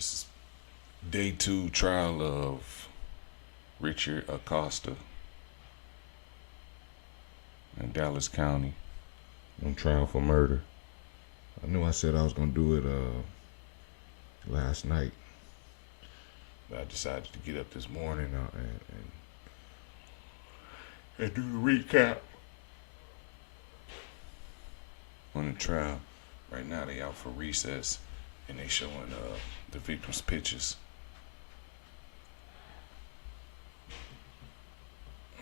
This is day 2 trial of Richard Acosta in Dallas County on trial for murder. I knew I said I was gonna do it last night, but I decided to get up this morning and do a recap on the trial. Right now they out for recess and they showing the victim's pictures.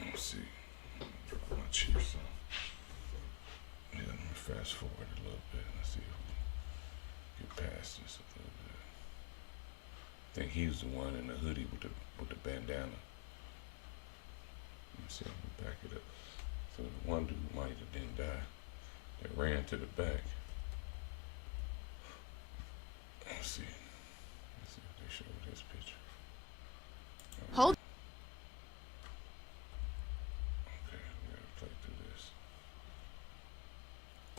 Let's see. Drop my chair some. Yeah, let me fast forward a little bit. Let's see if we get past this a little bit. I think he was the one in the hoodie with the bandana. Let me see if I can back it up. So the one dude might have didn't die. They ran to the back. Let's see. Let's see if they show this picture. Hold Okay, we gotta play through this.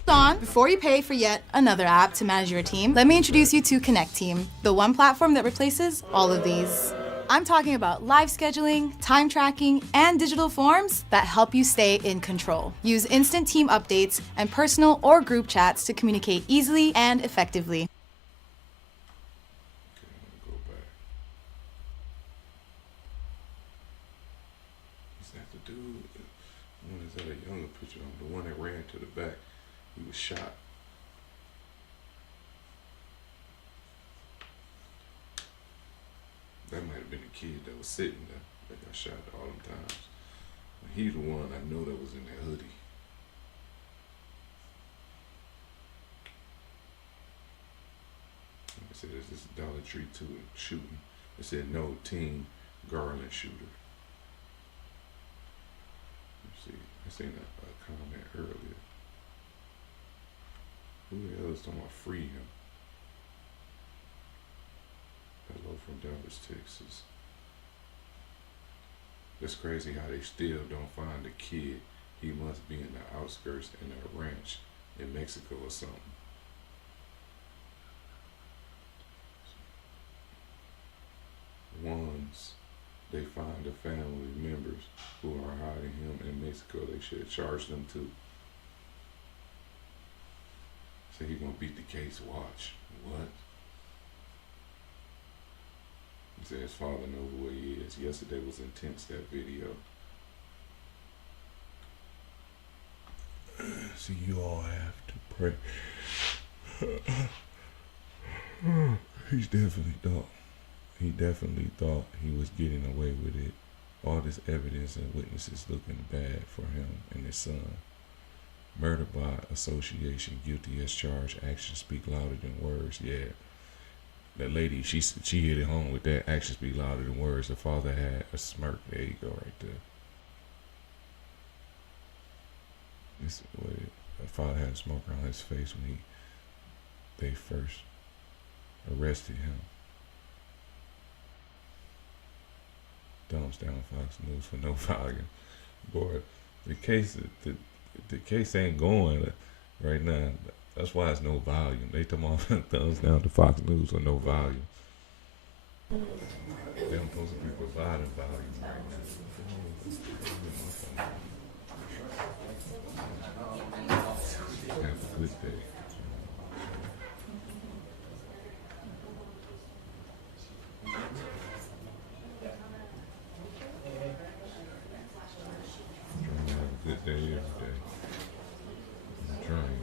on. Before you pay for yet another app to manage your team, let me introduce you to Connect Team, the one platform that replaces all of these. I'm talking about live scheduling, time tracking, and digital forms that help you stay in control. Use instant team updates and personal or group chats to communicate easily and effectively. Okay, I'm gonna go back. Is that the dude? When is that a younger picture of him? The one that ran to the back. He was shot. That might have been the kid that was sitting there that got shot all them times. He's the one I know that was in that hoodie. It said there's this Dollar Tree to it shooting. It said no team Garland shooter. Let's see. I seen a comment earlier. Who the hell is talking about free him? Hello from Dallas, Texas. It's crazy how they still don't find the kid. He must be in the outskirts in a ranch in Mexico or something. Once they find the family members who are hiding him in Mexico, they should charge them too. So he gonna beat the case. Watch. What? He said his father knows who he is. Yesterday was intense, that video. So you all have to pray. He definitely thought he was getting away with it. All this evidence and witnesses looking bad for him and his son. Murder by association, guilty as charged. Actions speak louder than words. Yeah. That lady, she hit it home with that. Actions speak louder than words. The father had a smirk. There you go, right there. This what the father had a smoke on his face when they first arrested him. Thumbs down, Fox News for no volume. Boy, the case ain't going right now. That's why it's no volume. They talking about thumbs down to Fox News for no volume. They're supposed to be providing volume right now. Have a good day. Have a good day every day. I'm trying.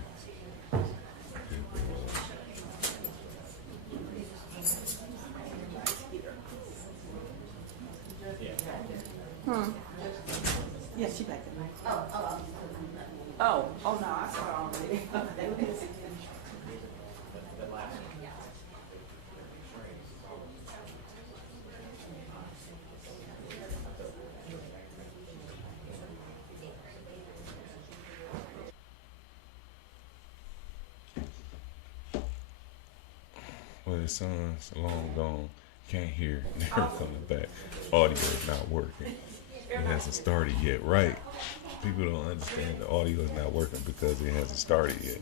Yeah, she back there. Oh, no, I saw her already. Well, his son's long gone. Can't hear. Never coming back. Audio is not working. It hasn't started yet. Right. People don't understand the audio is not working because it hasn't started yet.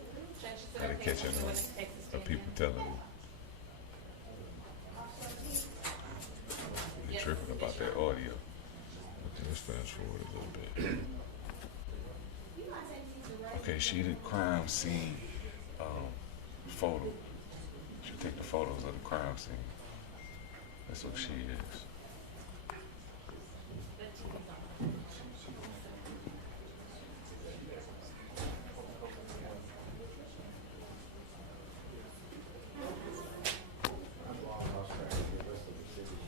And they're catching on. People telling me. that audio. Okay, let's fast forward a little bit. Okay, she did crime scene photo. She take the photos of the crime scene. That's what she is.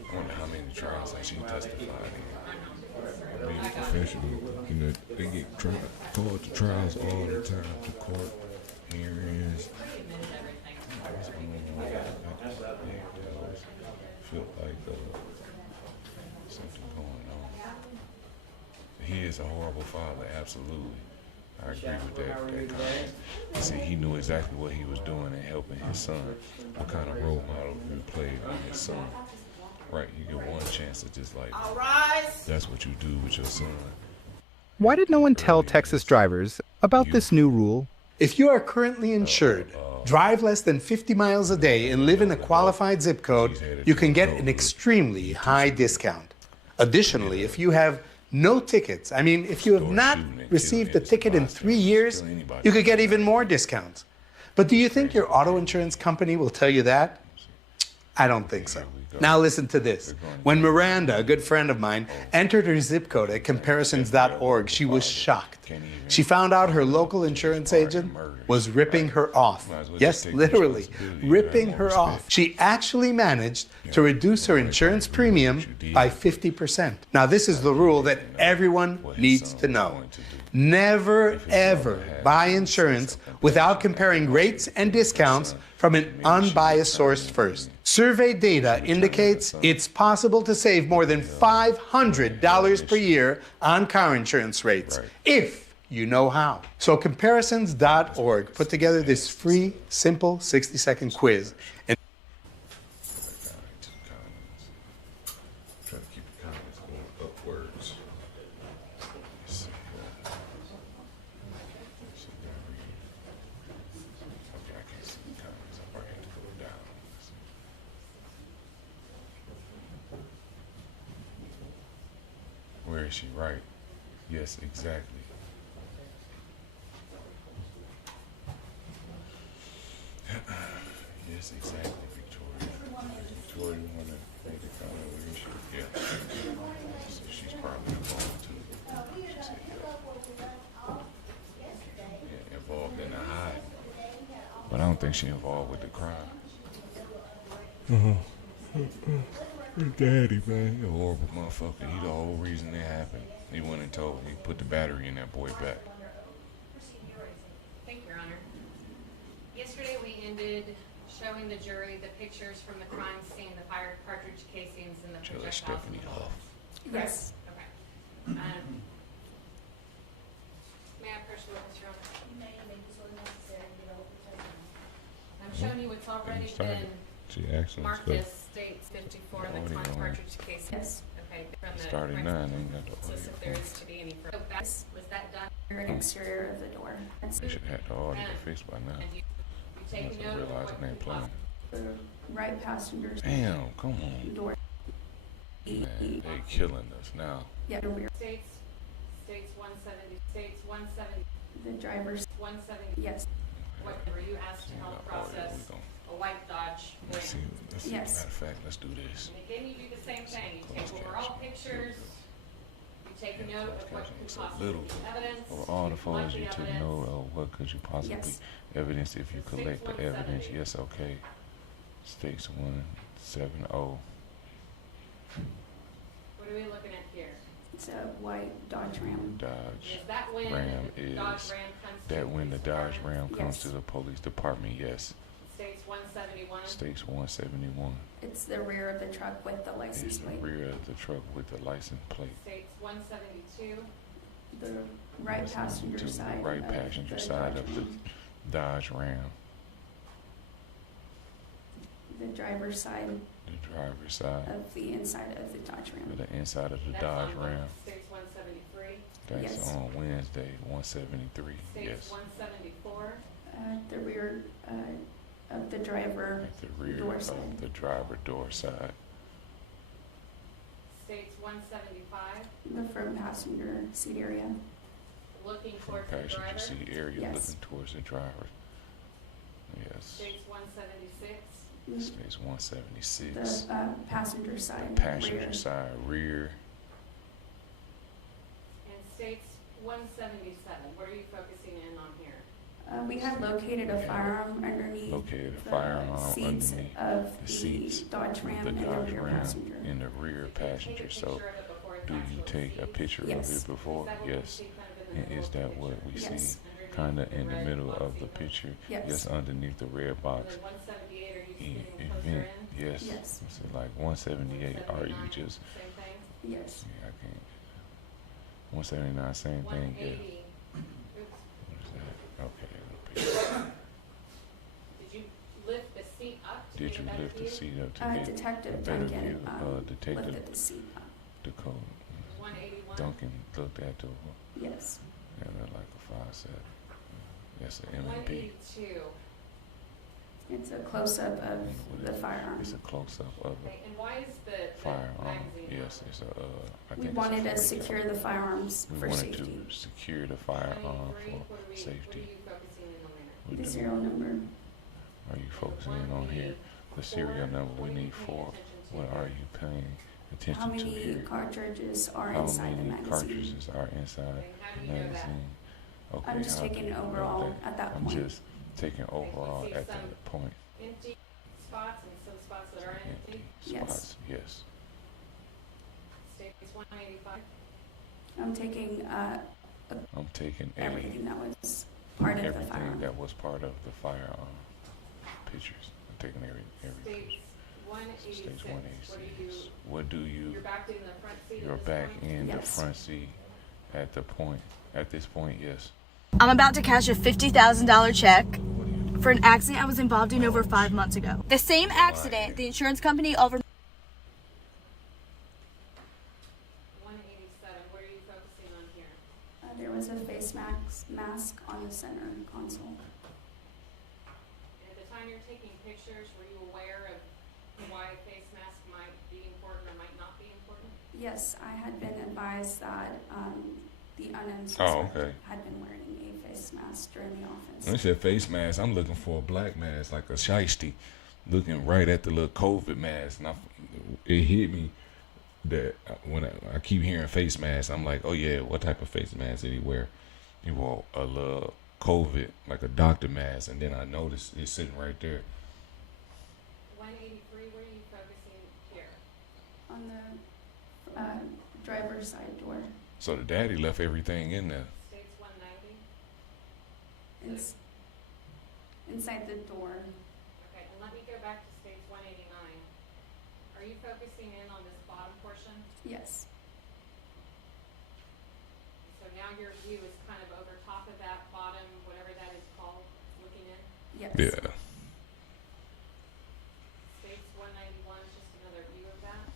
I wonder how many trials that she testified in. Being professional, you know, they get called to trials all the time, to court hearings. Feel like something going on. He is a horrible father, absolutely. I agree with that comment. See, he knew exactly what he was doing and helping his son. What kind of role model he played on his son. Right, you get one chance to just like, that's what you do with your son. Why did no one tell Texas drivers about this new rule? If you are currently insured, drive less than 50 miles a day, and live in a qualified zip code, you can get an extremely high discount. Additionally, if you have no tickets, if you have not received a ticket in 3 years, you could get even more discounts. But do you think your auto insurance company will tell you that? I don't think so. Now listen to this. When Miranda, a good friend of mine, entered her zip code at comparisons.org, she was shocked. She found out her local insurance agent was ripping her off. Yes, literally, ripping her off. She actually managed to reduce her insurance premium by 50%. Now this is the rule that everyone needs to know. Never, ever buy insurance without comparing rates and discounts from an unbiased source first. Survey data indicates it's possible to save more than $500 per year on car insurance rates, if you know how. So comparisons.org put together this free, simple 60-second quiz. And Try to keep the comments going upwards. Let's see. Okay, I can't see the comments. I probably have to go down. Where is she? Right. Yes, exactly. Yes, exactly, Victoria. Victoria, you want to make a comment? Where is she? Yeah. So she's probably involved too. She said, yeah, involved in the hide. But I don't think she involved with the crime. Your daddy, man. He a horrible motherfucker. He the whole reason it happened. He went and told, he put the battery in that boy back. Thank you, Your Honor. Yesterday we ended showing the jury the pictures from the crime scene, the fired cartridge casings, and the Tell projectiles. Stephanie off. Yes. Okay. May I approach the witness, Your Honor? I'm showing you what's already been She actually marked as states 54 in the crime cartridge casings. Yes. Okay. From the started 9, ain't got the audio. if there is to be any further. Was that done? An exterior of the door. They should have the audio fixed by now. And you take Must note have of realized what it ain't could playing. The right passenger's Damn, come on. door. Man, they killing us now. Yeah, the rear. States 170, states 170, The driver's. 170. Yes. What were you asked to Yeah, help the audio, process we gon' a white Dodge let's see. Ram? Let's see. Yes. Matter of fact, let's do this. And again, you do the same thing. You take Closed overall caption. pictures, you take Yeah, note of closed what caption. could It's a possibly little be evidence. Of all the you collect photos you took evidence. note of, what could you possibly Yes. evidence if you collect the States evidence? 170. Yes, okay. States 170. What are we looking at here? It's a white Dodge Ram. Dodge Is that when Ram the is Dodge Ram comes to that when the Dodge Ram comes Yes. to the police department. Yes. States 171. States 171 It's the rear of the truck with the license is the plate. rear of the truck with the license plate. States 172. The right Listen passenger to side. the right of passenger the side Dodge of the Ram. Dodge Ram. The driver's side The driver's side of the inside of the Dodge or Ram. the inside of the That's Dodge on Ram. States 173. That's Yes. on Wednesday, 173. States Yes. 174. The rear of the driver. At the rear Door of side. the driver door side. States 175, The front passenger seat area. looking towards the Passenger driver. seat area Yes. looking towards the driver. Yes. States 176, States 176. The passenger side. Passenger rear. side rear. and states 177. What are you focusing in on here? We have located a firearm underneath Located a the firearm seats underneath of the seats Dodge Ram the and the Dodge rear Ram passenger. in the rear passenger. So, do you take a picture of Yes. it before? Yes. And is that what we Yes. see? Kind of in the middle of the picture. Yes. underneath the red And box. then 178, are you getting closer Event. in? Yes. Yes. It's like 178. Are you 179, just? Same thing. Yes. Yeah, I can't. 179. Same thing. Yeah. 180. Oops. What is that? Okay. little picture. Did you lift the seat up to Did get a you better lift the view? seat up to get Detective a better Duncan view? Detective lifted the seat up. the code. 181. Duncan looked at the. Yes. Yeah, they're like a 5.7. That's an M&P. 182. It's a close-up of the firearm. It's a close-up of Okay, and why is the firearm. magazine? Yes, it's a. I We think wanted to it's a 40 secure the firearms We for wanted safety. to secure the firearm 183, for what are you safety. focusing in on there? We The do. serial number. Are you focusing in on here? The serial number we need for. What are you paying How attention to many here? cartridges are How inside the many magazine? cartridges are inside Okay, how the do you know that? magazine? Okay, I'm just how do taking you know overall that? at that I'm point. just taking overall see at some that point. Empty spots and some spots that are empty. Yes. Spots, yes. States 185. I'm taking I'm taking everything that was part of the everything firearm. that was part of the firearm pictures. I'm taking everything. States 186. States What 186. What do you? you're back in the front seat You're at this back point? in the Yes. front seat at the point. At this point, yes. I'm about to cash a $50,000 check for an accident I was involved in over 5 months ago. The same accident, the insurance company offered 187. What are you focusing on here? There was a face mask on the center console. And at the time you're taking pictures, were you aware of why a face mask might be important or might not be important? Yes, I had been advised that the unknown Oh, suspect okay. had been wearing a face mask during the When I office. said face mask, I'm looking for a black mask, like a shiesty, looking right at the little COVID mask. And it hit me that when I keep hearing face mask, I'm like, oh yeah, what type of face mask did he wear? He wore a little COVID, like a doctor mask, and then I noticed it's sitting right there. 183. Where are you focusing here? On the driver's side door. So the daddy left everything in there. States 190. It's inside the door. Okay, and let me go back to states 189. Are you focusing in on this bottom portion? Yes. So now your view is kind of over top of that bottom, whatever that is called, looking in. Yes. Yeah. States 191 is just another view of that.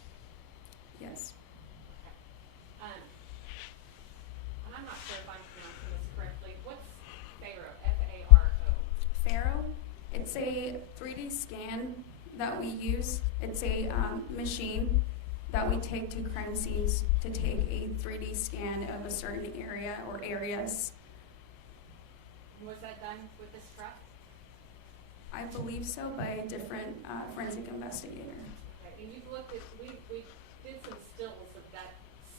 Yes. And I'm not sure if I'm pronouncing this correctly. What's FARO? F-A-R-O. Faro, it's a 3D scan that we use. It's a machine that we take to crime scenes to take a 3D scan of a certain area or areas. Was that done with this truck? I believe so by a different forensic investigator. Okay, and you've looked at, we did some stills of that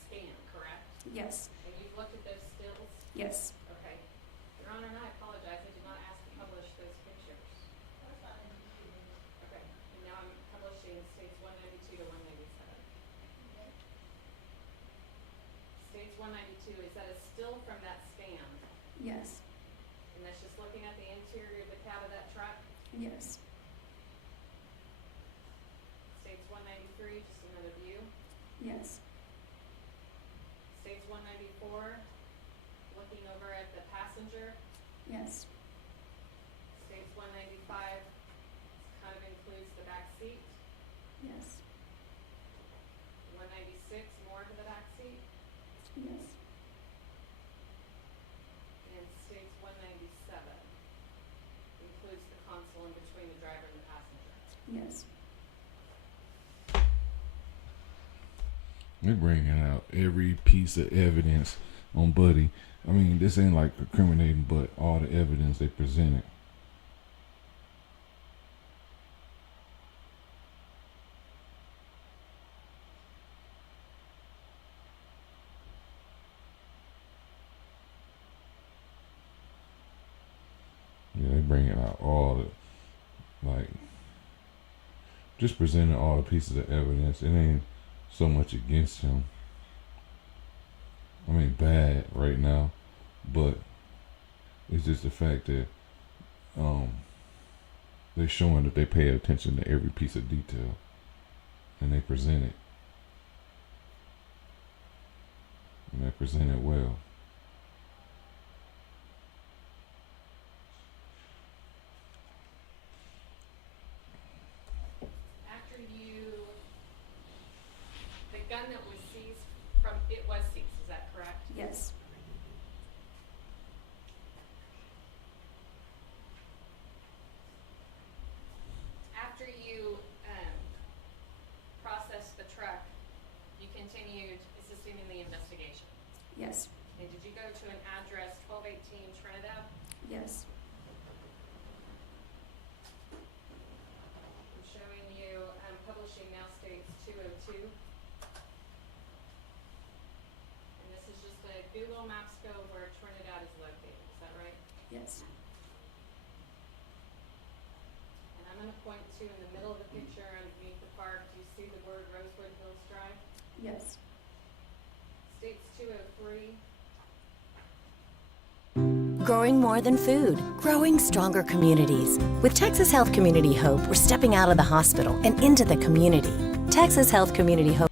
scan, correct? Yes, And you've looked at those stills? yes. Okay. Your Honor, and I apologize, I did not ask to publish those pictures. Okay, and now I'm publishing states 192 to 197. States 192, is that a still from that scan? Yes, And that's just looking at the interior of the cab of that truck? yes, States 193, just another view. yes, States 194, looking over at the passenger. yes, States 195, kind of includes the back seat. yes, 196, more to the back seat. yes, And states 197, includes the console in between the driver and the passenger. yes. They're bringing out every piece of evidence on Buddy. I mean, this ain't like incriminating, but all the evidence they presented. Yeah, they bringing out all the, like, just presenting all the pieces of evidence. It ain't so much against him. I mean, bad right now, but it's just the fact that they're showing that they pay attention to every piece of detail, and they present it, and they present it well. After the gun that was seized it was seized, is that correct? Yes. After you processed the truck, you continued assisting in the investigation. Yes. And did you go to an address 1218 Trinidad? Yes. I'm showing you publishing now states 202. And this is just a Google Maps go where Trinidad is located. Is that right? Yes. And I'm going to point to in the middle of the picture underneath the park. Do you see the word Rosewood Hills Drive? Yes. States 203. Growing more than food, growing stronger communities. With Texas Health Community Hope, we're stepping out of the hospital and into the community. Texas Health Community Hope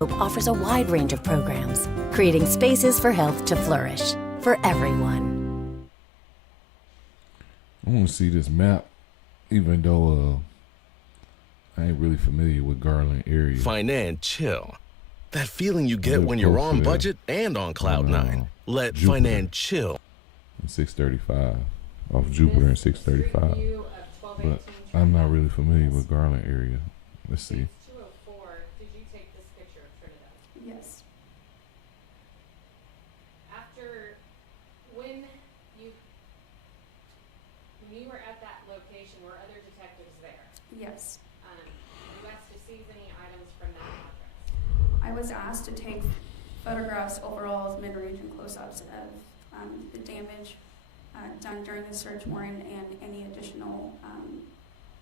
offers a wide range of programs, creating spaces for health to flourish for everyone. I want to see this map, even though I ain't really familiar with Garland area. Financial. That feeling you get when you're on budget and on Cloud 9. Let Financial. 635 off Jupiter and 635. But I'm not really familiar with Garland area. Let's see. 204. Did you take this picture of Trinidad? Yes. After when you were at that location, were other detectives there? Yes. You asked to seize any items from that address? I was asked to take photographs, overalls, mid-range, and close-ups of the damage done during the search warrant and any additional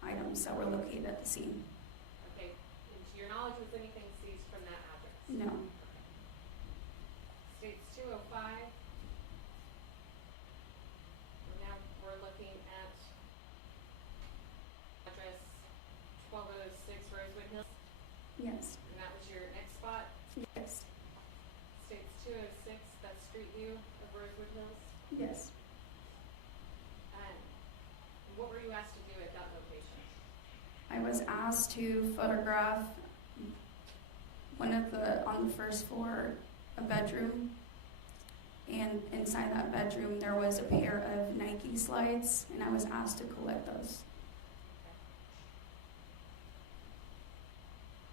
items that were located at the scene. Okay. And to your knowledge, was anything seized from that address? No. States 205. Now we're looking at address 1206 Rosewood Hills. Yes. And that was your next spot? Yes. States 206, that's street view of Rosewood Hills. Yes. What were you asked to do at that location? I was asked to photograph on the first floor, a bedroom. And inside that bedroom, there was a pair of Nike slides, and I was asked to collect those.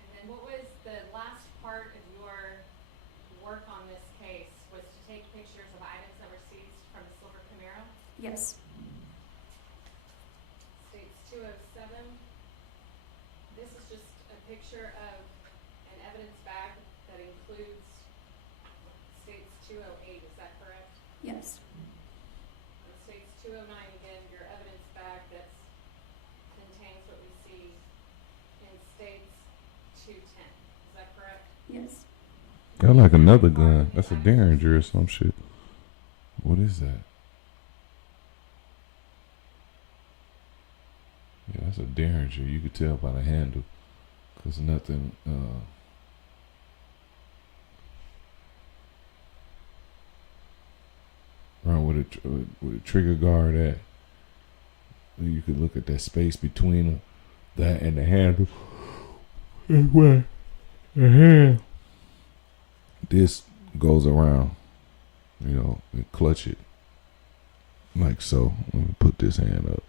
And then what was the last part of your work on this case? Was to take pictures of items that were seized from the silver Camaro? Yes. States 207. This is just a picture of an evidence bag that includes states 208. Is that correct? Yes. And states 209 again, your evidence bag that contains what we see in states 210. Is that correct? Yes. Got like another gun. That's a Derringer or some shit. What is that? Yeah, that's a Derringer. You could tell by the handle, cause nothing. Around with a trigger guard at. You could look at that space between that and the handle. And where the hand. This goes around, and clutch it like so. Let me put this hand up.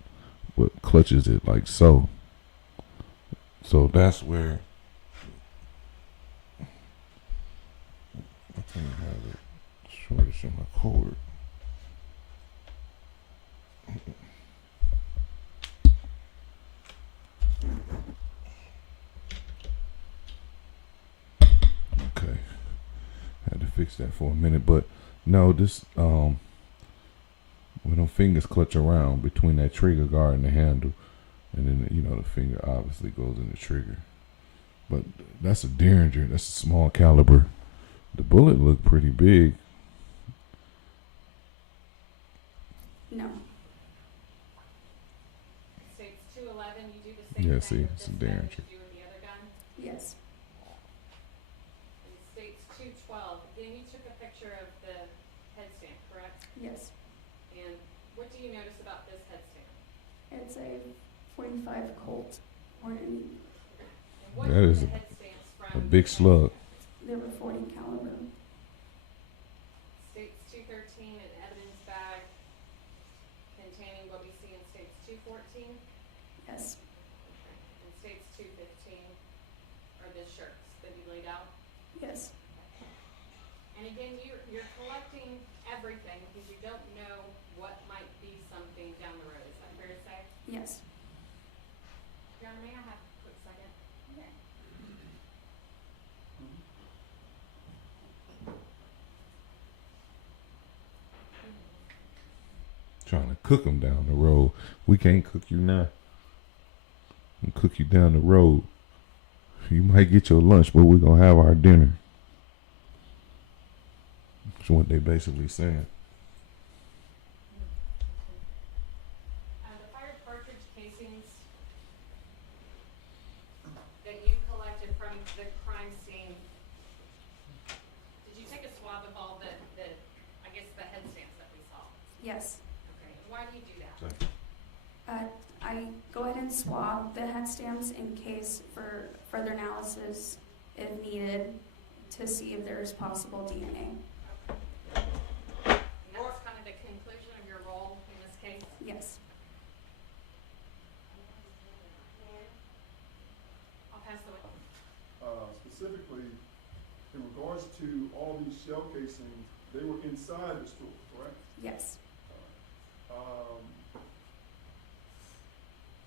But clutches it like so. So that's where Show my cord. Okay. Had to fix that for a minute, but no, this when them fingers clutch around between that trigger guard and the handle, and then the finger obviously goes in the trigger. But that's a Derringer. That's a small caliber. The bullet looked pretty big. No. States 211, you do the same Yeah, thing see, with it's this a gun Derringer. as you do with the other gun. Yes. And states 212, again, you took a picture of the headstand, correct? Yes. And what do you notice about this headstand? It's a 45 Colt Horton. And what That were is the a headstands from? big slug. They were 40 caliber. States 213, an evidence bag containing what we see in states 214. Yes. And states 215 are the shirts that you laid out. Yes. And again, you're collecting everything because you don't know what might be something down the road. Is that fair to say? Yes. John, may I have a quick second? Okay. Trying to cook them down the road. We can't cook you now. We'll cook you down the road. You might get your lunch, but we're going to have our dinner. That's what they basically saying. The fired cartridge casings that you collected from the crime scene, did you take a swab of all the I guess the headstands that we saw? Yes. Okay, why do you do that? I go ahead and swab the head stamps in case for further analysis if needed to see if there is possible DNA. And that's kind of the conclusion of your role in this case? Yes. I'll pass the way. Specifically, in regards to all these shell casings, they were inside the store, correct? Yes.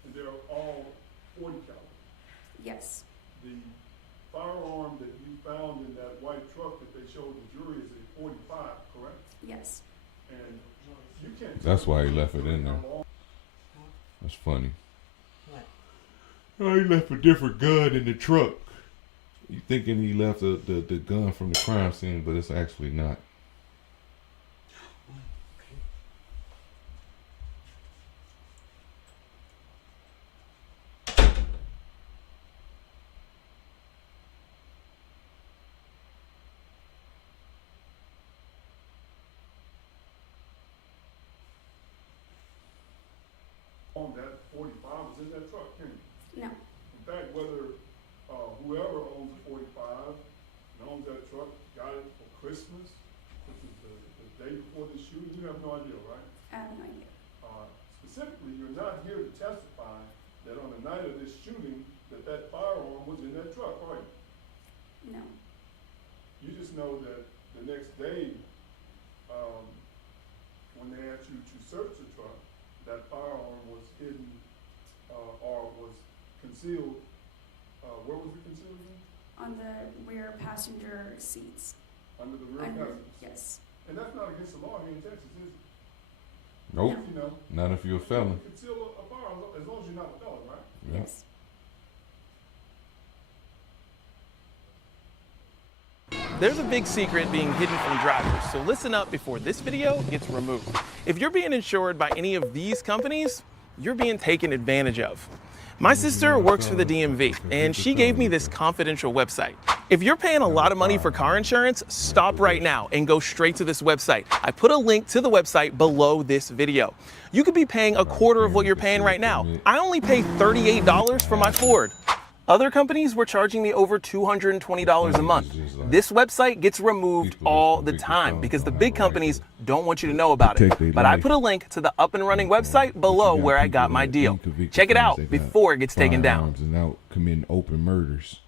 And they're all 40 caliber. Yes. The firearm that you found in that white truck that they showed the jury is a 45, correct? Yes. And you can't. That's why he left it in there. That's funny. What? Oh, he left a different gun in the truck. You thinking he left the gun from the crime scene, but it's actually not. On that 45 was in that truck, can you? No. In fact, whether whoever owns the 45 and owns that truck got it for Christmas, which is the day before the shooting, you have no idea, right? I have no idea. Specifically, you're not here to testify that on the night of this shooting, that firearm was in that truck, are you? No. You just know that the next day, when they asked you to search the truck, that firearm was hidden or was concealed. Where was it concealed again? On the rear passenger seats. Under the rear passenger seat. Yes. And that's not against the law here in Texas, is it? Nope. You know, Not if you're a felon. you can conceal a firearm as long as you're not a felon, right? Yeah. Yes. There's a big secret being hidden from drivers, so listen up before this video gets removed. If you're being insured by any of these companies, you're being taken advantage of. My sister works for the DMV, and she gave me this confidential website. If you're paying a lot of money for car insurance, stop right now and go straight to this website. I put a link to the website below this video. You could be paying a quarter of what you're paying right now. I only pay $38 for my Ford. Other companies were charging me over $220 a month. This website gets removed all the time because the big companies don't want you to know about it. But I put a link to the up and running website below where I got my deal. Check it out before it gets taken down. And out committing open murders.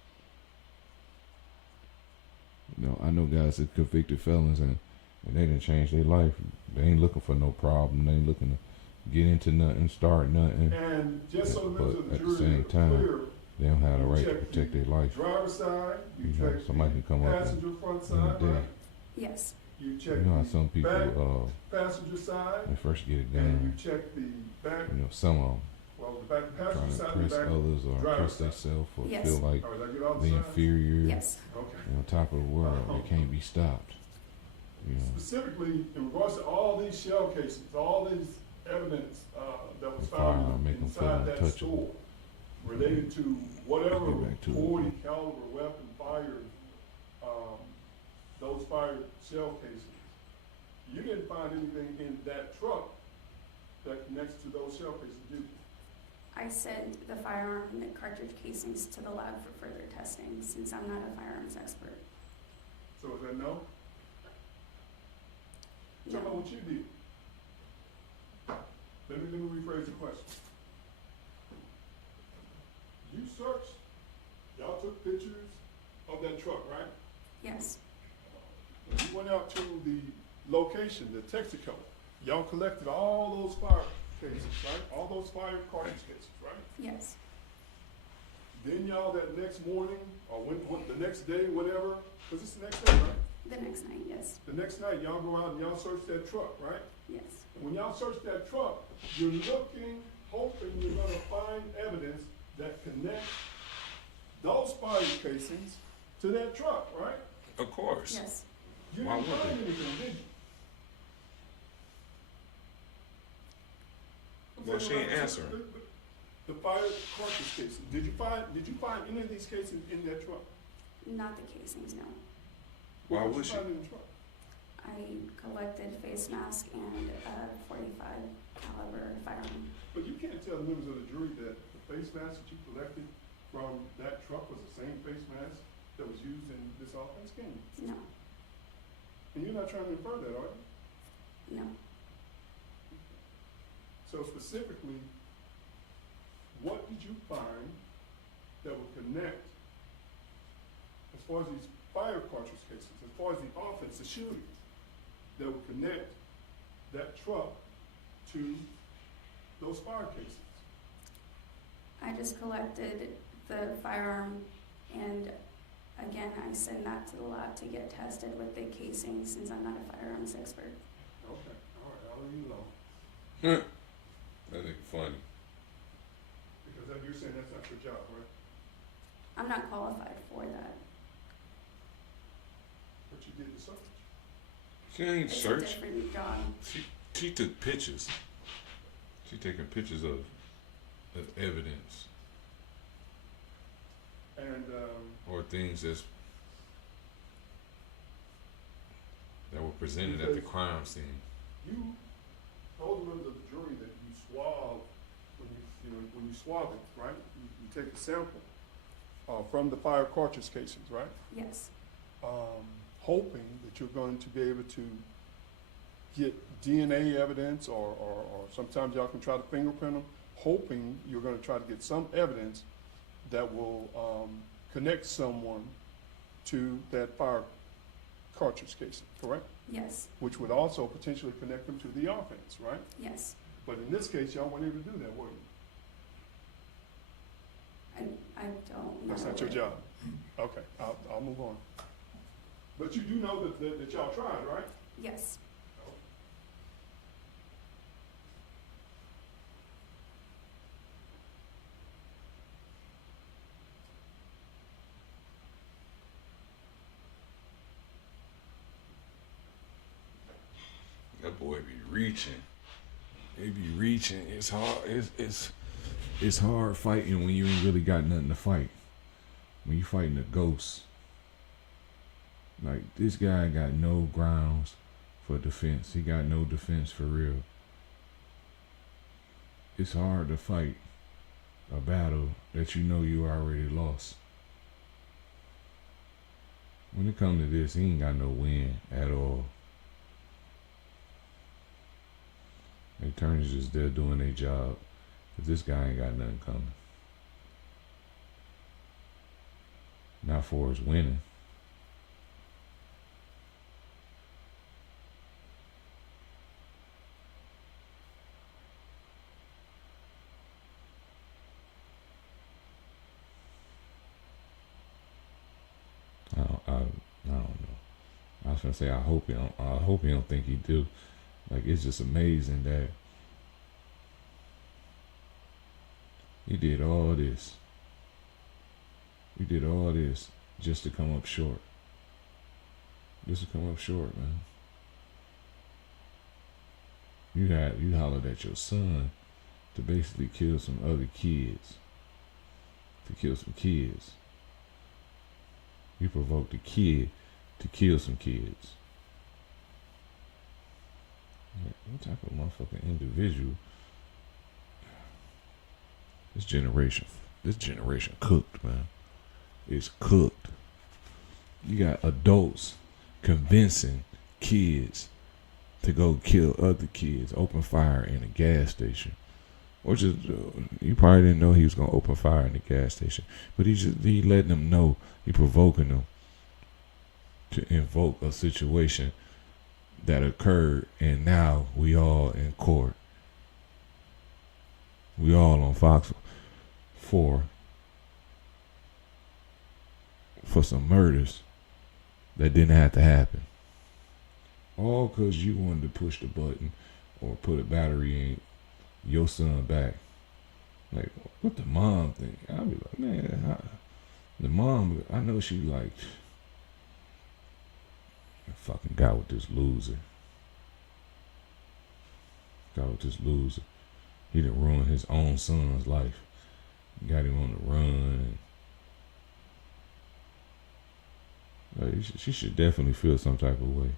You know, I know guys that convicted felons and and they didn't change their life. They ain't looking for no problem. They ain't looking to get into nothing, start nothing. And just so the but members of the at the jury same are time, clear, they don't have the you right to check protect the their life. driver's side, you You know, check somebody the can come up passenger front in a side, day. right? Yes. You check You know how the some people, back passenger side, when they first get a and gun, you check the back, you know, some of them well, the back trying passenger to side and impress the back others or driver's impress side. themselves or Yes. feel like Oh, did I get all the they sides? inferior, Yes. Okay. on top of the world. They can't be stopped. You know, Specifically, in regards to all these shell cases, all these evidence that was The firearm found make 'em feel inside that untouchable. store related to whatever Let's get back to it. 40 caliber weapon fired, those fired shell cases. You didn't find anything in that truck that connects to those shell cases, did you? I sent the firearm and the cartridge casings to the lab for further testing since I'm not a firearms expert. So is that no? Tell me what you did. Let me rephrase the question. You searched, y'all took pictures of that truck, right? Yes. When you went out to the location, the Texaco, y'all collected all those fire cases, right? All those fire cartridge cases, right? Yes. Then y'all that next morning, or the next day, whatever, because it's the next day, right? The next night, yes. The next night, y'all go out and y'all search that truck, right? Yes. And when y'all search that truck, you're looking, hoping you're gonna find evidence that connects those fire casings to that truck, right? of course. Yes. You Why didn't would find they? anything, did you? Well, she ain't answering. The fire cartridge casing, did you find any of these cases in that truck? Not the casings, no. Why What would you she? find in the truck? I collected face mask and a .45 caliber firearm. But you can't tell the members of the jury that the face mask that you collected from that truck was the same face mask that was used in this offense, can you? No. And you're not trying to infer that, are you? No. So specifically, what did you find that would connect, as far as these fire cartridge cases, as far as the offense, the shooting, that would connect that truck to those fire cases? I just collected the firearm and again, I send that to the lab to get tested with the casing since I'm not a firearms expert. Okay, all right, I'll leave you alone. That nigga funny. Because you're saying that's not your job, right? I'm not qualified for that. But you did the search. She ain't It's a search. different job. She took pictures. She taking pictures of evidence And or things that were presented at the crime scene. you told the members of the jury that you swab when you swab it, right? You take a sample from the fire cartridge casings, right? Yes. Hoping that you're going to be able to get DNA evidence, or sometimes y'all can try to fingerprint them, hoping you're going to try to get some evidence that will connect someone to that fire cartridge casing, correct? Yes. Which would also potentially connect them to the offense, right? Yes. But in this case, y'all weren't able to do that, were you? I don't know. That's not your job. Okay, I'll move on. But you do know that y'all tried, right? Yes. That boy be reaching. He be reaching. It's hard. It's hard fighting when you ain't really got nothing to fight. When you fighting a ghost. Like, this guy got no grounds for defense. He got no defense for real. It's hard to fight a battle that you know you already lost. When it comes to this, he ain't got no win at all. The attorneys just there doing their job. But this guy ain't got nothing coming. Not for his winning. I don't know. I was gonna say I hope he don't think he do. Like, it's just amazing that he did all this. We did all this just to come up short. Just to come up short, man. You hollered at your son to basically kill some other kids. To kill some kids. You provoked a kid to kill some kids. Like, what type of motherfucking individual? This generation cooked, man. It's cooked. You got adults convincing kids to go kill other kids, open fire in a gas station. Or just, you probably didn't know he was going to open fire in the gas station. But he letting them know, he provoking them to invoke a situation that occurred, and now we all in court. We all on Fox 4 for some murders that didn't have to happen. All because you wanted to push the button or put a battery in your son back. Like, what the mom think? I'll be like, man, the mom, I know she like, I fucking got with this loser. He done ruined his own son's life. Got him on the run. Like, she should definitely feel some type of way.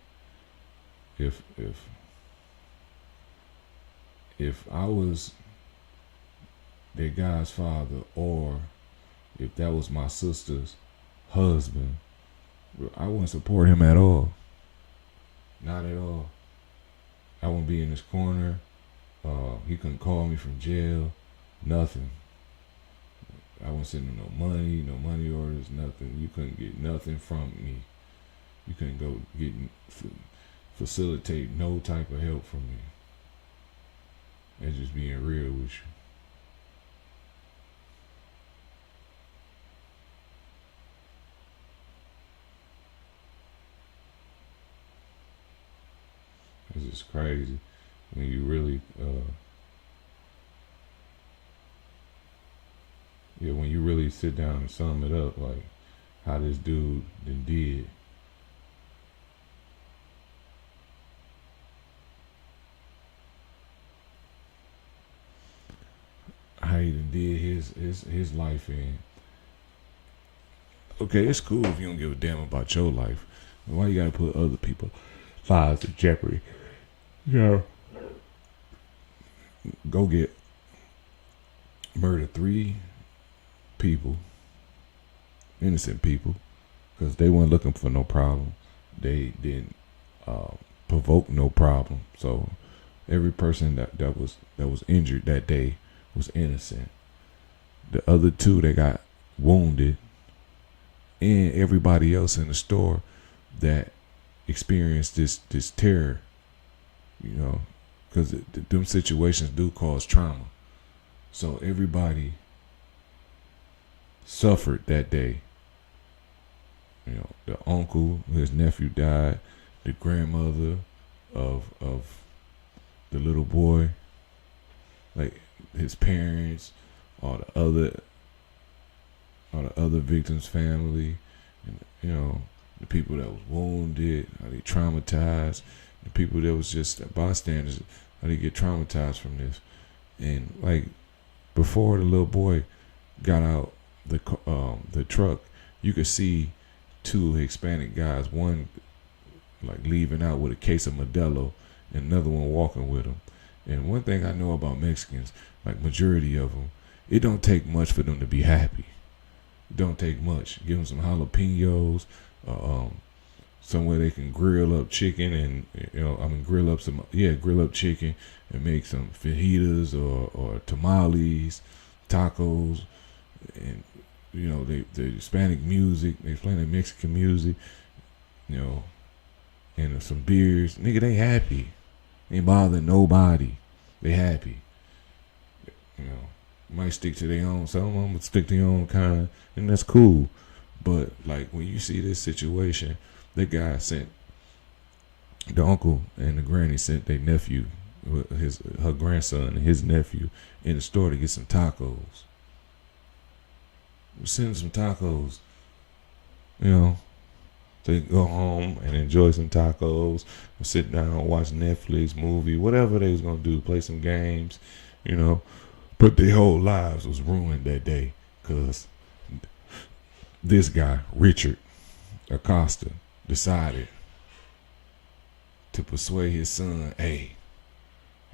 If I was that guy's father, or if that was my sister's husband, I wouldn't support him at all. Not at all. I wouldn't be in his corner. He couldn't call me from jail. Nothing. I wouldn't send him no money orders, nothing. You couldn't get nothing from me. You couldn't go get facilitate no type of help from me. That's just being real with you. It's just crazy when you really, when you really sit down and sum it up, like how this dude then did. How he done did his life in. Okay, it's cool if you don't give a damn about your life. Why you gotta put other people's lives in jeopardy? Yeah. Go get murder 3 people, innocent people, because they weren't looking for no problem. They didn't provoke no problem. So every person that was injured that day was innocent. The other 2 that got wounded, and everybody else in the store that experienced this terror, you know, because them situations do cause trauma. So everybody suffered that day. You know, the uncle, his nephew died, the grandmother of the little boy, like his parents, all the other victims' family, and you know, the people that was wounded, how they traumatized, the people that was just bystanders, how they get traumatized from this. And like before the little boy got out the truck, you could see 2 Hispanic guys, one like leaving out with a case of Modelo and another one walking with him. And one thing I know about Mexicans, like majority of them, it don't take much for them to be happy. It don't take much. Give them some jalapenos, somewhere they can grill up chicken and, you know, grill up chicken and make some fajitas or tamales, tacos, and, you know, the Hispanic music, they playing the Mexican music, you know, and some beers. Nigga, they happy. Ain't bothering nobody. They happy. You know, might stick to their own. Some of them would stick to their own kind, and that's cool. But like when you see this situation, the guy sent the uncle and the granny sent their nephew, her grandson and his nephew in the store to get some tacos. Send some tacos, you know. They go home and enjoy some tacos, or sit down, watch Netflix, movie, whatever they was gonna do, play some games, you know. But their whole lives was ruined that day because this guy, Richard Acosta, decided to persuade his son, hey,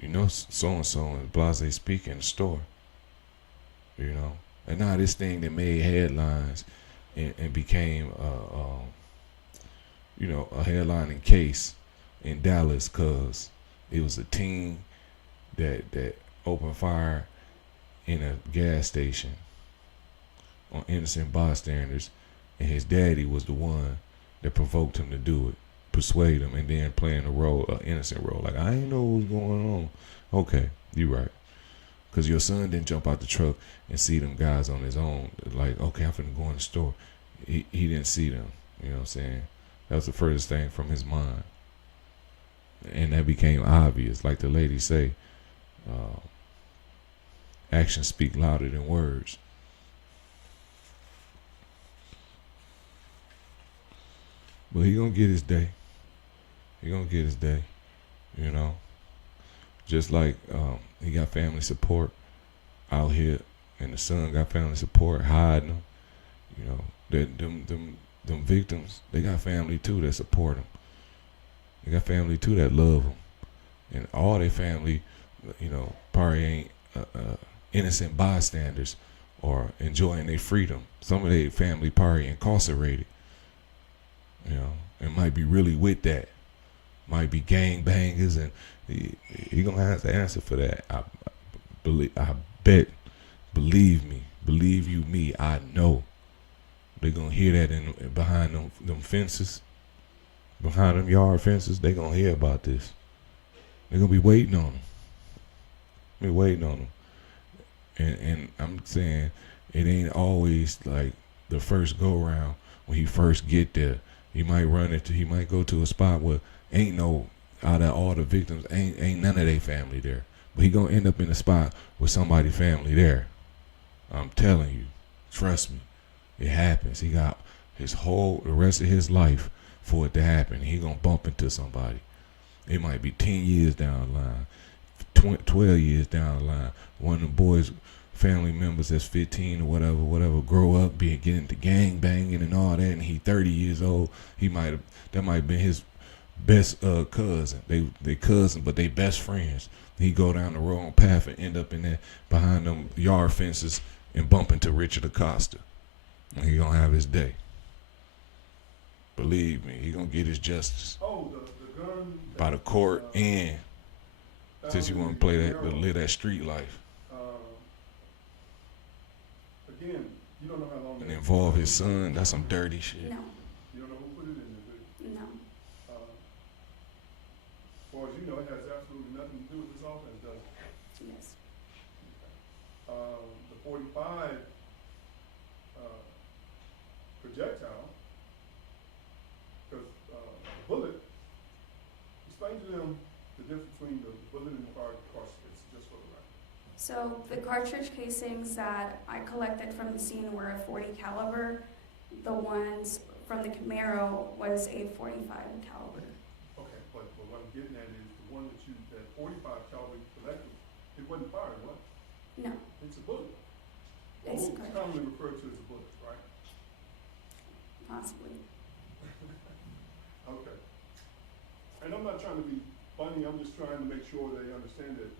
you know, so-and-so is blase speaking in the store, you know. And now this thing that made headlines and became, you know, a headlining case in Dallas because it was a teen that opened fire in a gas station on innocent bystanders, and his daddy was the one that provoked him to do it, persuade him, and then playing a role, an innocent role. Like, I didn't know what was going on. Okay, you right. Because your son didn't jump out the truck and see them guys on his own. Like, okay, I'm finna go in the store. He didn't see them. You know what I'm saying? That was the furthest thing from his mind. And that became obvious. Like the lady say, actions speak louder than words. But he gonna get his day. He gonna get his day, you know. Just like he got family support out here, and the son got family support hiding him. You know, that them victims, they got family too that support them. They got family too that love them, and all their family, you know, probably ain't innocent bystanders or enjoying their freedom. Some of their family probably incarcerated. You know, and might be really with that. Might be gang bangers, and he gonna have to answer for that. I bet. Believe me, believe you me, I know. They gonna hear that behind them fences, behind them yard fences. They gonna hear about this. They gonna be waiting on them. And I'm saying it ain't always like the first go round when he first get there. He might go to a spot where ain't no, out of all the victims, ain't none of their family there. But he gonna end up in a spot with somebody's family there. I'm telling you, trust me, it happens. He got the rest of his life for it to happen. He gonna bump into somebody. It might be 10 years down the line, 12 years down the line. One of the boys' family members that's 15 or whatever, grow up, get into gang banging and all that, and he 30 years old. That might have been his best cousin. They cousin, but they best friends. He go down the wrong path and end up in there behind them yard fences and bump into Richard Acosta. And he gonna have his day. Believe me, he gonna get his justice. Oh, the gun by the court and since you want to live that street life. Again, you don't know how long. And involve his son. That's some dirty shit. No. You don't know who put it in there, No. As far as you know, it has absolutely nothing to do with this offense, does it? Yes. The 45 projectile, because bullet, explain to them the difference between the bullet and the cartridge, just for the record. So the cartridge casings that I collected from the scene were a .40 caliber. The ones from the Camaro was a .45 caliber. Okay, but what I'm getting at is the one that 45 caliber you collected, it wasn't fired, what? No. It's a bullet. It's It's commonly referred to as a bullet, right? Possibly. Okay. And I'm not trying to be funny, I'm just trying to make sure they understand that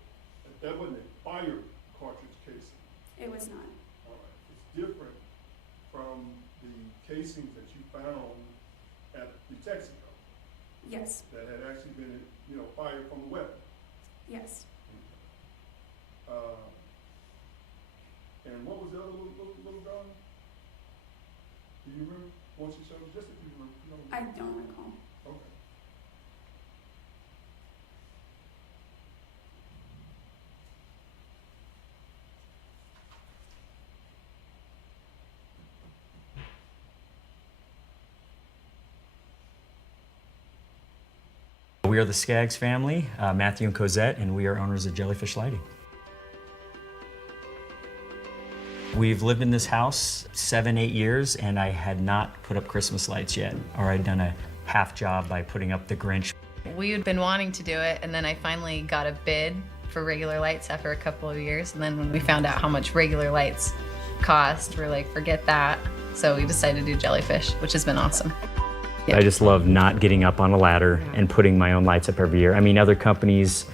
that wasn't a fire cartridge casing. It was not. All right. It's different from the casings that you found at the Texaco. Yes. That had actually been, fired from a weapon. Yes. And what was the other little gun? Do you remember? Once you showed, just if you remember. I don't recall. Okay. We are the Skaggs family, Matthew and Cosette, and we are owners of Jellyfish Lighting. We've lived in this house 7-8 years, and I had not put up Christmas lights yet, or I'd done a half job by putting up the Grinch. We had been wanting to do it, and then I finally got a bid for regular lights after a couple of years, and then when we found out how much regular lights cost, we're like, forget that. So we decided to do Jellyfish, which has been awesome. I just love not getting up on a ladder and putting my own lights up every year. I mean, other companies,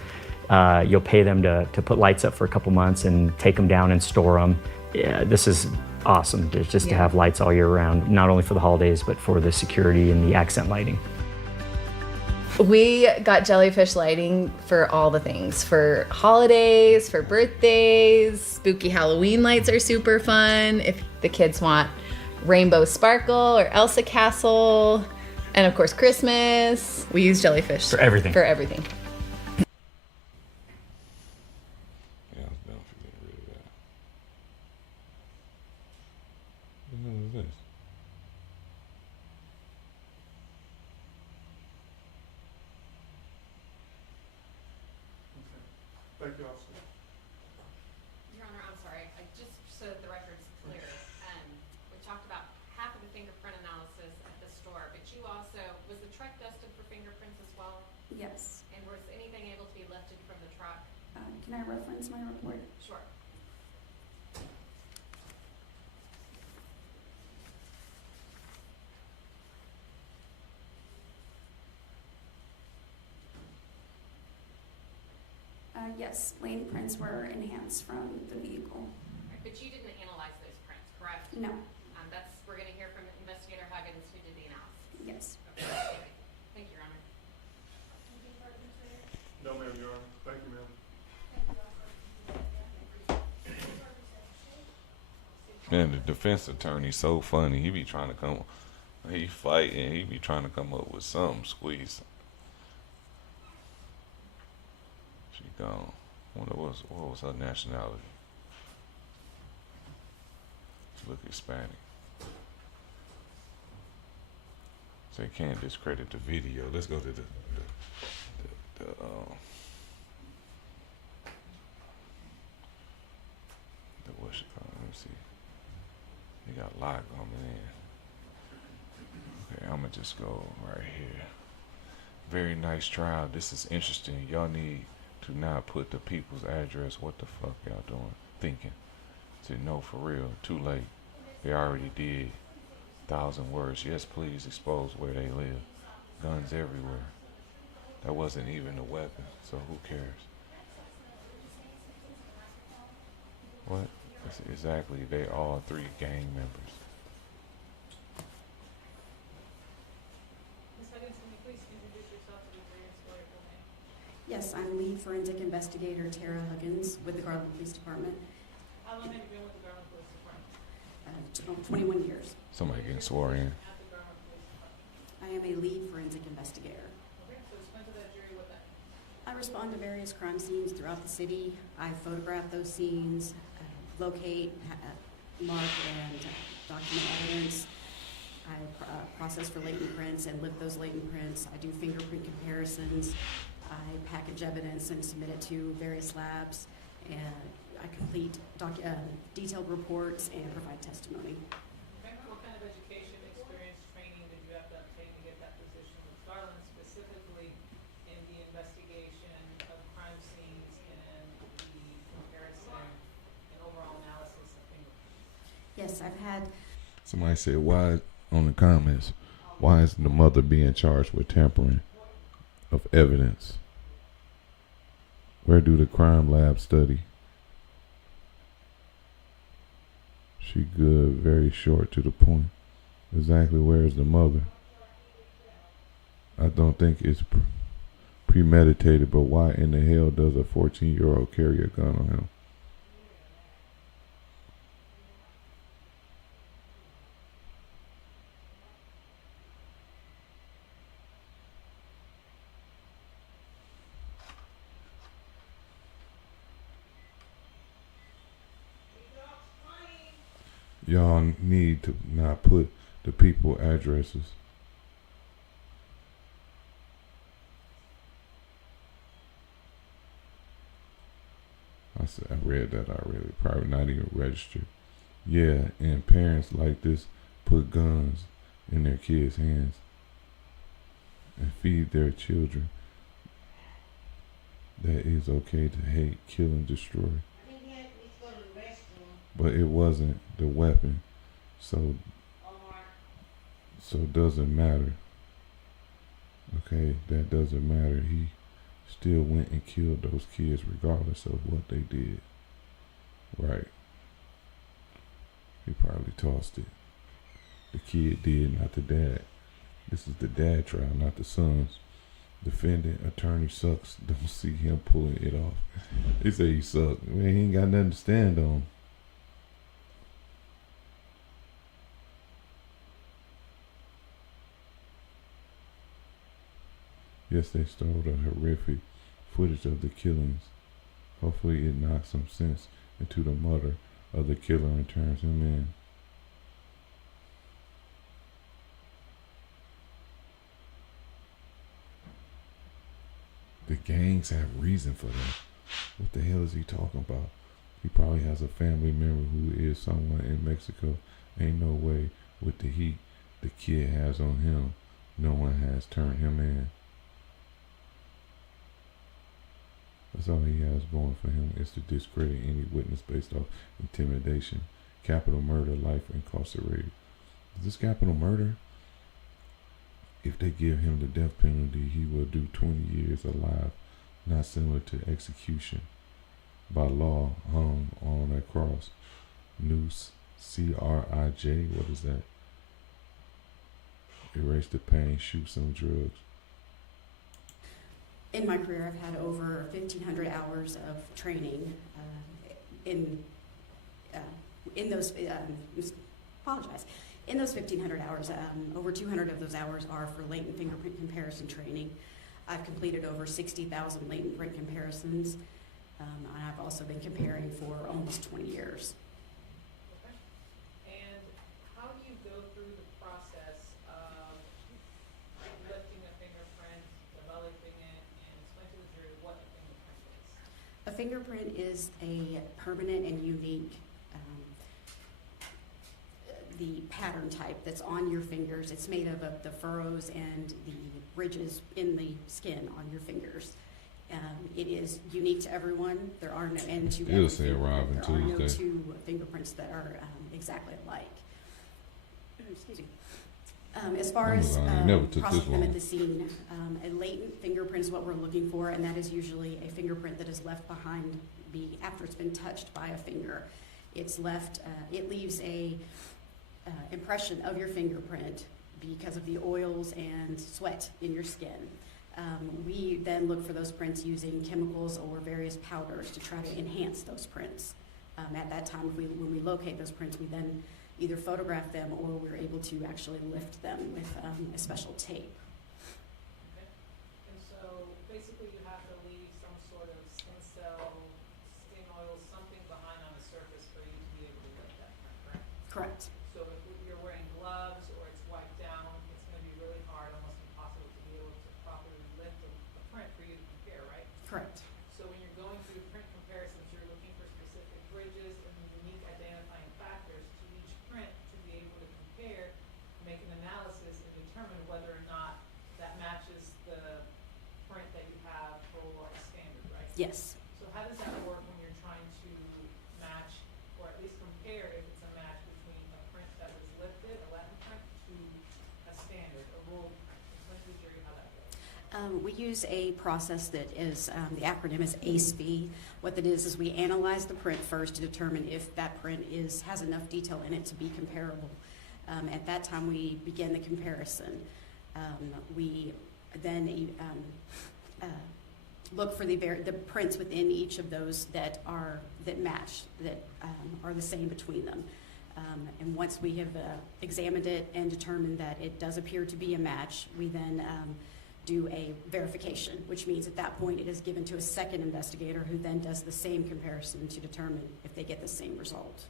you'll pay them to put lights up for a couple months and take them down and store them. Yeah, this is awesome just to have lights all year round, not only for the holidays, but for the security and the accent lighting. We got Jellyfish Lighting for all the things, for holidays, for birthdays. Spooky Halloween lights are super fun. If the kids want Rainbow Sparkle or Elsa Castle, and of course Christmas, we use Jellyfish for everything. For everything. Yeah, I was down for getting rid of that. What the hell is this? Thank you, officer. Your Honor, I'm sorry. Just so that the record's clear, we talked about half of the fingerprint analysis at the store, but you also, was the truck dusted for fingerprints as well? Yes. And was anything able to be lifted from the truck? Can I reference my report? Sure. Yes, lane prints were enhanced from the vehicle. But you didn't analyze those prints, correct? No. We're going to hear from Investigator Huggins, who did the analysis. Yes. Okay. Thank you, Your Honor. No, ma'am, Your Honor. Thank you, ma'am. Man, the defense attorney's so funny. He be trying to he fighting. He be trying to come up with something, squeeze. She gone. What was her nationality? She look Hispanic. So they can't discredit the video. Let's go to the what's it called? Let me see. They got a lot coming in. Okay, I'm gonna just go right here. Very nice trial. This is interesting. Y'all need to not put the people's address. What the fuck y'all doing? Thinking. To know for real. Too late. They already did. 1,000 words. Yes, please expose where they live. Guns everywhere. That wasn't even a weapon, so who cares? What? Exactly. They all 3 gang members. Ms. Huggins, can you please introduce yourself to the jury and swear your full name? Yes, I'm lead forensic investigator Tara Huggins with the Garland Police Department. How long have you been with the Garland Police Department? 21 years. Somebody getting swore in. At the Garland Police Department. I am a lead forensic investigator. Okay, so explain to that jury what that means. I respond to various crime scenes throughout the city. I photograph those scenes, locate, mark, and document evidence. I process for latent prints and lift those latent prints. I do fingerprint comparisons. I package evidence and submit it to various labs. And I complete detailed reports and provide testimony. Okay, what kind of education, experience, training did you have to obtain to get that position with Garland, specifically in the investigation of crime scenes and the comparison and overall analysis of fingerprints? Yes, I've had. Somebody said, why, on the comments, why is the mother being charged with tampering of evidence? Where do the crime labs study? She good, very short to the point. Exactly where is the mother? I don't think it's premeditated, but why in the hell does a 14-year-old carry a gun on him? Y'all need to not put the people addresses. I read that already. Probably not even registered. Yeah, and parents like this put guns in their kids' hands and feed their children that it's okay to hate, kill, and destroy. But it wasn't the weapon, so it doesn't matter. Okay, that doesn't matter. He still went and killed those kids regardless of what they did. Right. He probably tossed it. The kid did, not the dad. This is the dad trial, not the son's. Defendant attorney sucks. Don't see him pulling it off. They say he sucked. Man, he ain't got nothing to stand on. Yes, they stole the horrific footage of the killings. Hopefully it knocks some sense into the mother of the killer and turns him in. The gangs have reason for that. What the hell is he talking about? He probably has a family member who is someone in Mexico. Ain't no way with the heat the kid has on him, no one has turned him in. That's all he has going for him is to discredit any witness based off intimidation, capital murder, life incarcerated. Is this capital murder? If they give him the death penalty, he will do 20 years alive, not similar to execution by law hung on a cross. Noose, C-R-I-J, what is that? Erase the pain, shoot some drugs. In my career, I've had over 1,500 hours of training in those, apologize. In those 1,500 hours, over 200 of those hours are for latent fingerprint comparison training. I've completed over 60,000 latent print comparisons, and I've also been comparing for almost 20 years. Okay. And how do you go through the process of lifting a fingerprint, developing it, and explain to the jury what a fingerprint is? A fingerprint is a permanent and unique the pattern type that's on your fingers. It's made of the furrows and the ridges in the skin on your fingers. It is unique to everyone. There are no end to It'll say Robin there are no Tuesday. two fingerprints that are exactly alike. Excuse me. As far as processing them at the scene, a latent fingerprint is what we're looking for, and that is usually a fingerprint that is left behind after it's been touched by a finger. It's left. It leaves a impression of your fingerprint because of the oils and sweat in your skin. We then look for those prints using chemicals or various powders to try to enhance those prints. At that time, when we locate those prints, we then either photograph them or we're able to actually lift them with a special tape. Okay. And so basically you have to leave some sort of skin cell, skin oil, something behind on the surface for you to be able to lift that print, correct? Correct. So if you're wearing gloves or it's wiped down, it's going to be really hard, almost impossible to be able to properly lift the print for you to compare, right? Correct. So when you're going through print comparisons, you're looking for specific bridges and unique identifying factors to each print to be able to compare, make an analysis, and determine whether or not that matches the print that you have for a standard, right? Yes. So how does that work when you're trying to match, or at least compare if it's a match between a print that was lifted, a Latin print, to a standard, a rule? Explain to the jury how that goes. We use a process that is, the acronym is ACE-V. What that is we analyze the print first to determine if that print has enough detail in it to be comparable. At that time, we begin the comparison. We then look for the prints within each of those that match, that are the same between them. And once we have examined it and determined that it does appear to be a match, we then do a verification, which means at that point it is given to a second investigator who then does the same comparison to determine if they get the same result.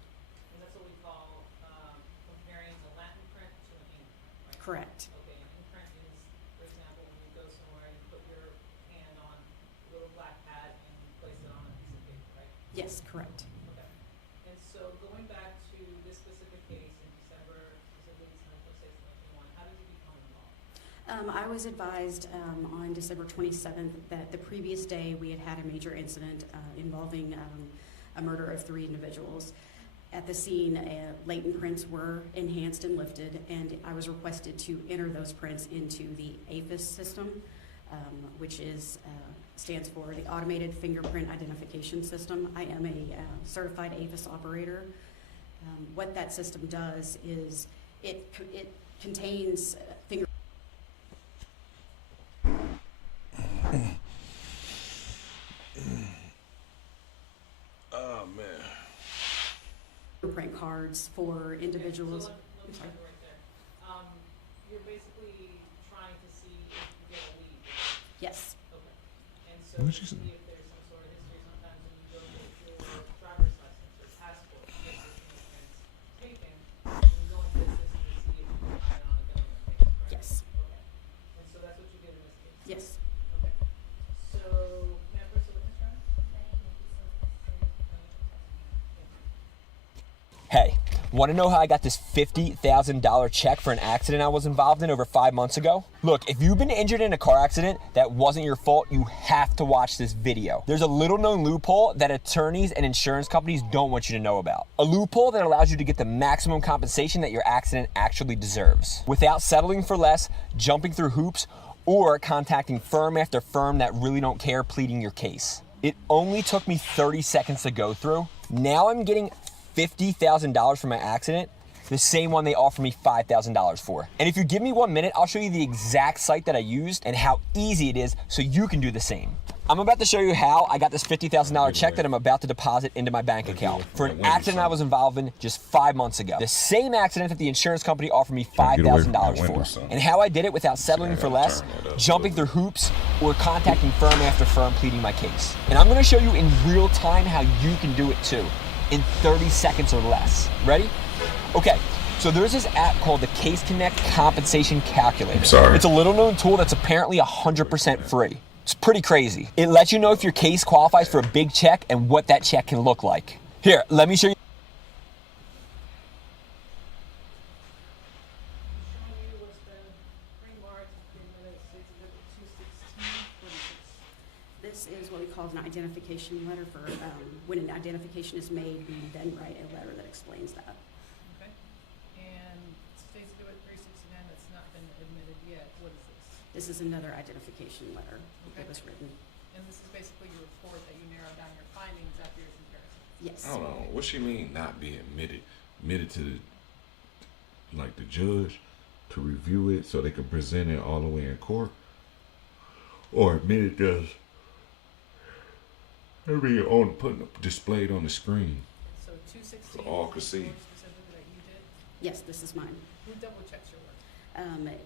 And that's what we call comparing the Latin print to an ink print, right? Correct. Okay, an ink print is, for example, when you go somewhere and you put your hand on a little black pad and you place it on a piece of paper, right? Yes. Yes, correct. Okay. And so going back to this specific case in December 2021, how did you become involved? I was advised on December 27th that the previous day we had a major incident involving a murder of 3 individuals. At the scene, latent prints were enhanced and lifted, and I was requested to enter those prints into the AFIS system, which stands for the Automated Fingerprint Identification System. I am a certified AFIS operator. What that system does is it contains Oh man. fingerprint cards for individuals. Okay, so let me stop you right there. You're basically trying to see if you get a lead. Yes. Okay. And so What'd to you say? see if there's some sort of history, sometimes when you go get your driver's license or passport, you get your fingerprints taken, and you go into the system to see if you can find it on a government case, correct? Yes. Okay. And so that's what you did in this case? Yes. Okay. So, may I press the witness, Ryan? Hey, want to know how I got this $50,000 check for an accident I was involved in over 5 months ago? Look, if you've been injured in a car accident that wasn't your fault, you have to watch this video. There's a little known loophole that attorneys and insurance companies don't want you to know about. A loophole that allows you to get the maximum compensation that your accident actually deserves, without settling for less, jumping through hoops, or contacting firm after firm that really don't care pleading your case. It only took me 30 seconds to go through. Now I'm getting $50,000 for my accident, the same one they offer me $5,000 for. And if you give me 1 minute, I'll show you the exact site that I used and how easy it is so you can do the same. I'm about to show you how I got this $50,000 check that I'm about to deposit into my bank account for an accident I was involved in just 5 months ago. The same accident that the insurance company offered me $5,000 for. And how I did it without settling for less, jumping through hoops, or contacting firm after firm pleading my case. And I'm gonna show you in real time how you can do it too, in 30 seconds or less. Ready? Okay, so there's this app called the Case Connect Compensation Calculator. It's a little known tool that's apparently 100% free. It's pretty crazy. It lets you know if your case qualifies for a big check and what that check can look like. Here, let me show you. This is what we call an identification letter for when an identification is made, we then write a letter that explains that. Okay. And State's Exhibit 369 that's not been admitted yet, what is this? This is another identification letter that was written. And this is basically your report that you narrow down your findings after your comparison? Yes. Hold on. What she mean not be admitted? Admitted to the judge to review it so they can present it all the way in court? Or admitted just displayed on the screen? So 216 so all could see. specifically that you did? Yes, this is mine. Who double checks your work?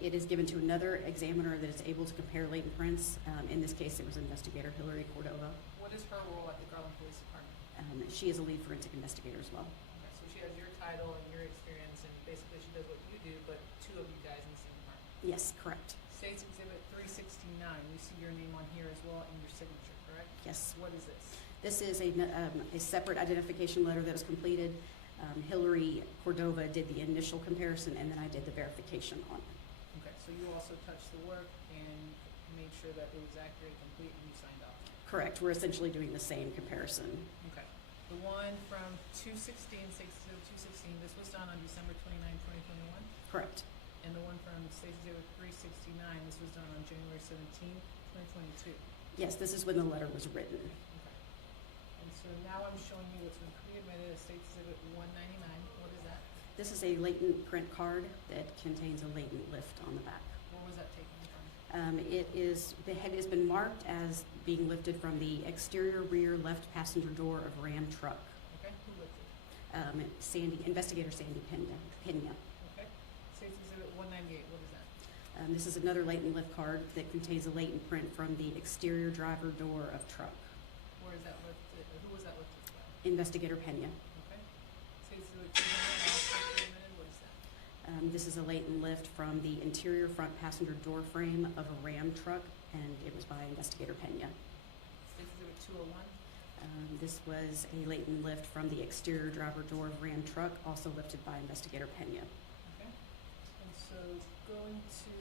It is given to another examiner that is able to compare latent prints. In this case, it was investigator Hillary Cordova. What is her role at the Garland Police Department? She is a lead forensic investigator as well. Okay, so she has your title and your experience, and basically she does what you do, but 2 of you guys in the same department. Yes, correct. State's Exhibit 369, we see your name on here as well and your signature, correct? Yes. What is this? This is a separate identification letter that was completed. Hillary Cordova did the initial comparison, and then I did the verification on it. Okay, so you also touched the work and made sure that it was accurate, complete, and you signed off? Correct. We're essentially doing the same comparison. Okay. The one from 216, State's Exhibit 216, this was done on December 29, 2021? Correct. And the one from State's Exhibit 369, this was done on January 17, 2022? Yes, this is when the letter was written. Okay. And so now I'm showing you what's been pre-admitted as State's Exhibit 199. What is that? This is a latent print card that contains a latent lift on the back. Where was that taken from? The head has been marked as being lifted from the exterior rear left passenger door of Ram truck. Okay, who lifted? Investigator Sandy Pena. Okay. State's Exhibit 198, what is that? This is another latent lift card that contains a latent print from the exterior driver door of truck. Where is that lifted? Who was that lifted from? Investigator Pena. Okay. State's Exhibit 299, what is that? This is a latent lift from the interior front passenger door frame of a Ram truck, and it was by Investigator Pena. State's Exhibit 201? This was a latent lift from the exterior driver door of Ram truck, also lifted by Investigator Pena. Okay. And so going to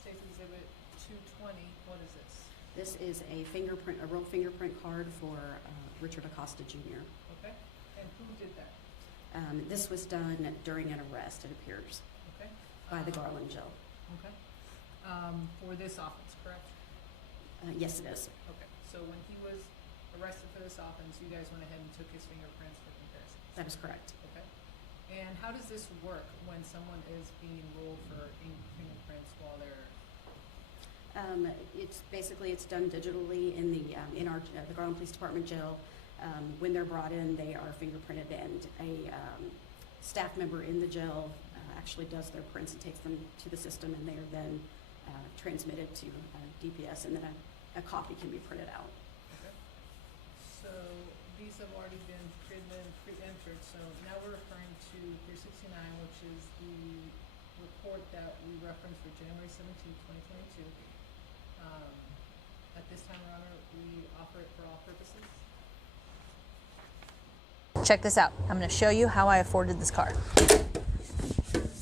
State Exhibit 220, what is this? This is a roll fingerprint card for Richard Acosta Jr. Okay. And who did that? This was done during an arrest, it appears, Okay. by the Garland jail. Okay. For this offense, correct? Yes, it is. Okay. So when he was arrested for this offense, you guys went ahead and took his fingerprints for comparison? That is correct. Okay. And how does this work when someone is being rolled for fingerprints while they're... It's done digitally in the Garland Police Department jail. When they're brought in, they are fingerprinted, and a staff member in the jail actually does their prints and takes them to the system, and they are then transmitted to DPS, and then a copy can be printed out. Okay. So these have already been pre-entered, so now we're referring to 369, which is the report that we referenced for January 17, 2022. At this time, Your Honor, we offer it for all purposes. Check this out. I'm going to show you how I afforded this car.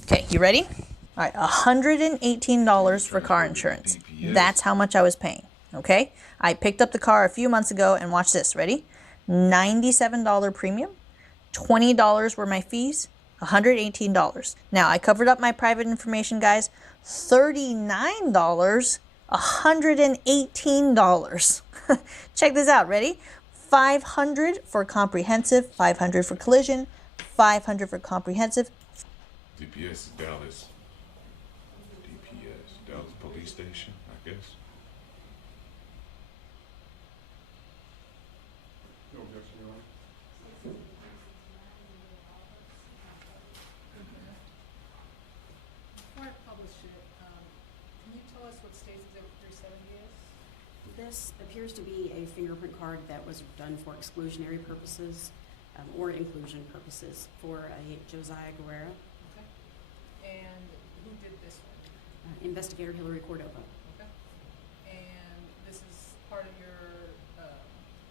Okay, you ready? All right, $118 for car insurance. That's how much I was paying, okay? I picked up the car a few months ago, and watch this. Ready? $97 premium, $20 were my fees, $118. Now, I covered up my private information, guys. $39, $118. Check this out. Ready? $500 for comprehensive, $500 for collision, $500 for comprehensive. DPS is Dallas. DPS, Dallas Police Station, I guess. No objection, Your Honor. Before I publish it, can you tell us what State Exhibit 370 is? This appears to be a fingerprint card that was done for exclusionary purposes or inclusion purposes for a Josiah Guerrera. Okay. And who did this one? Investigator Hillary Cordova. Okay. And this is part of your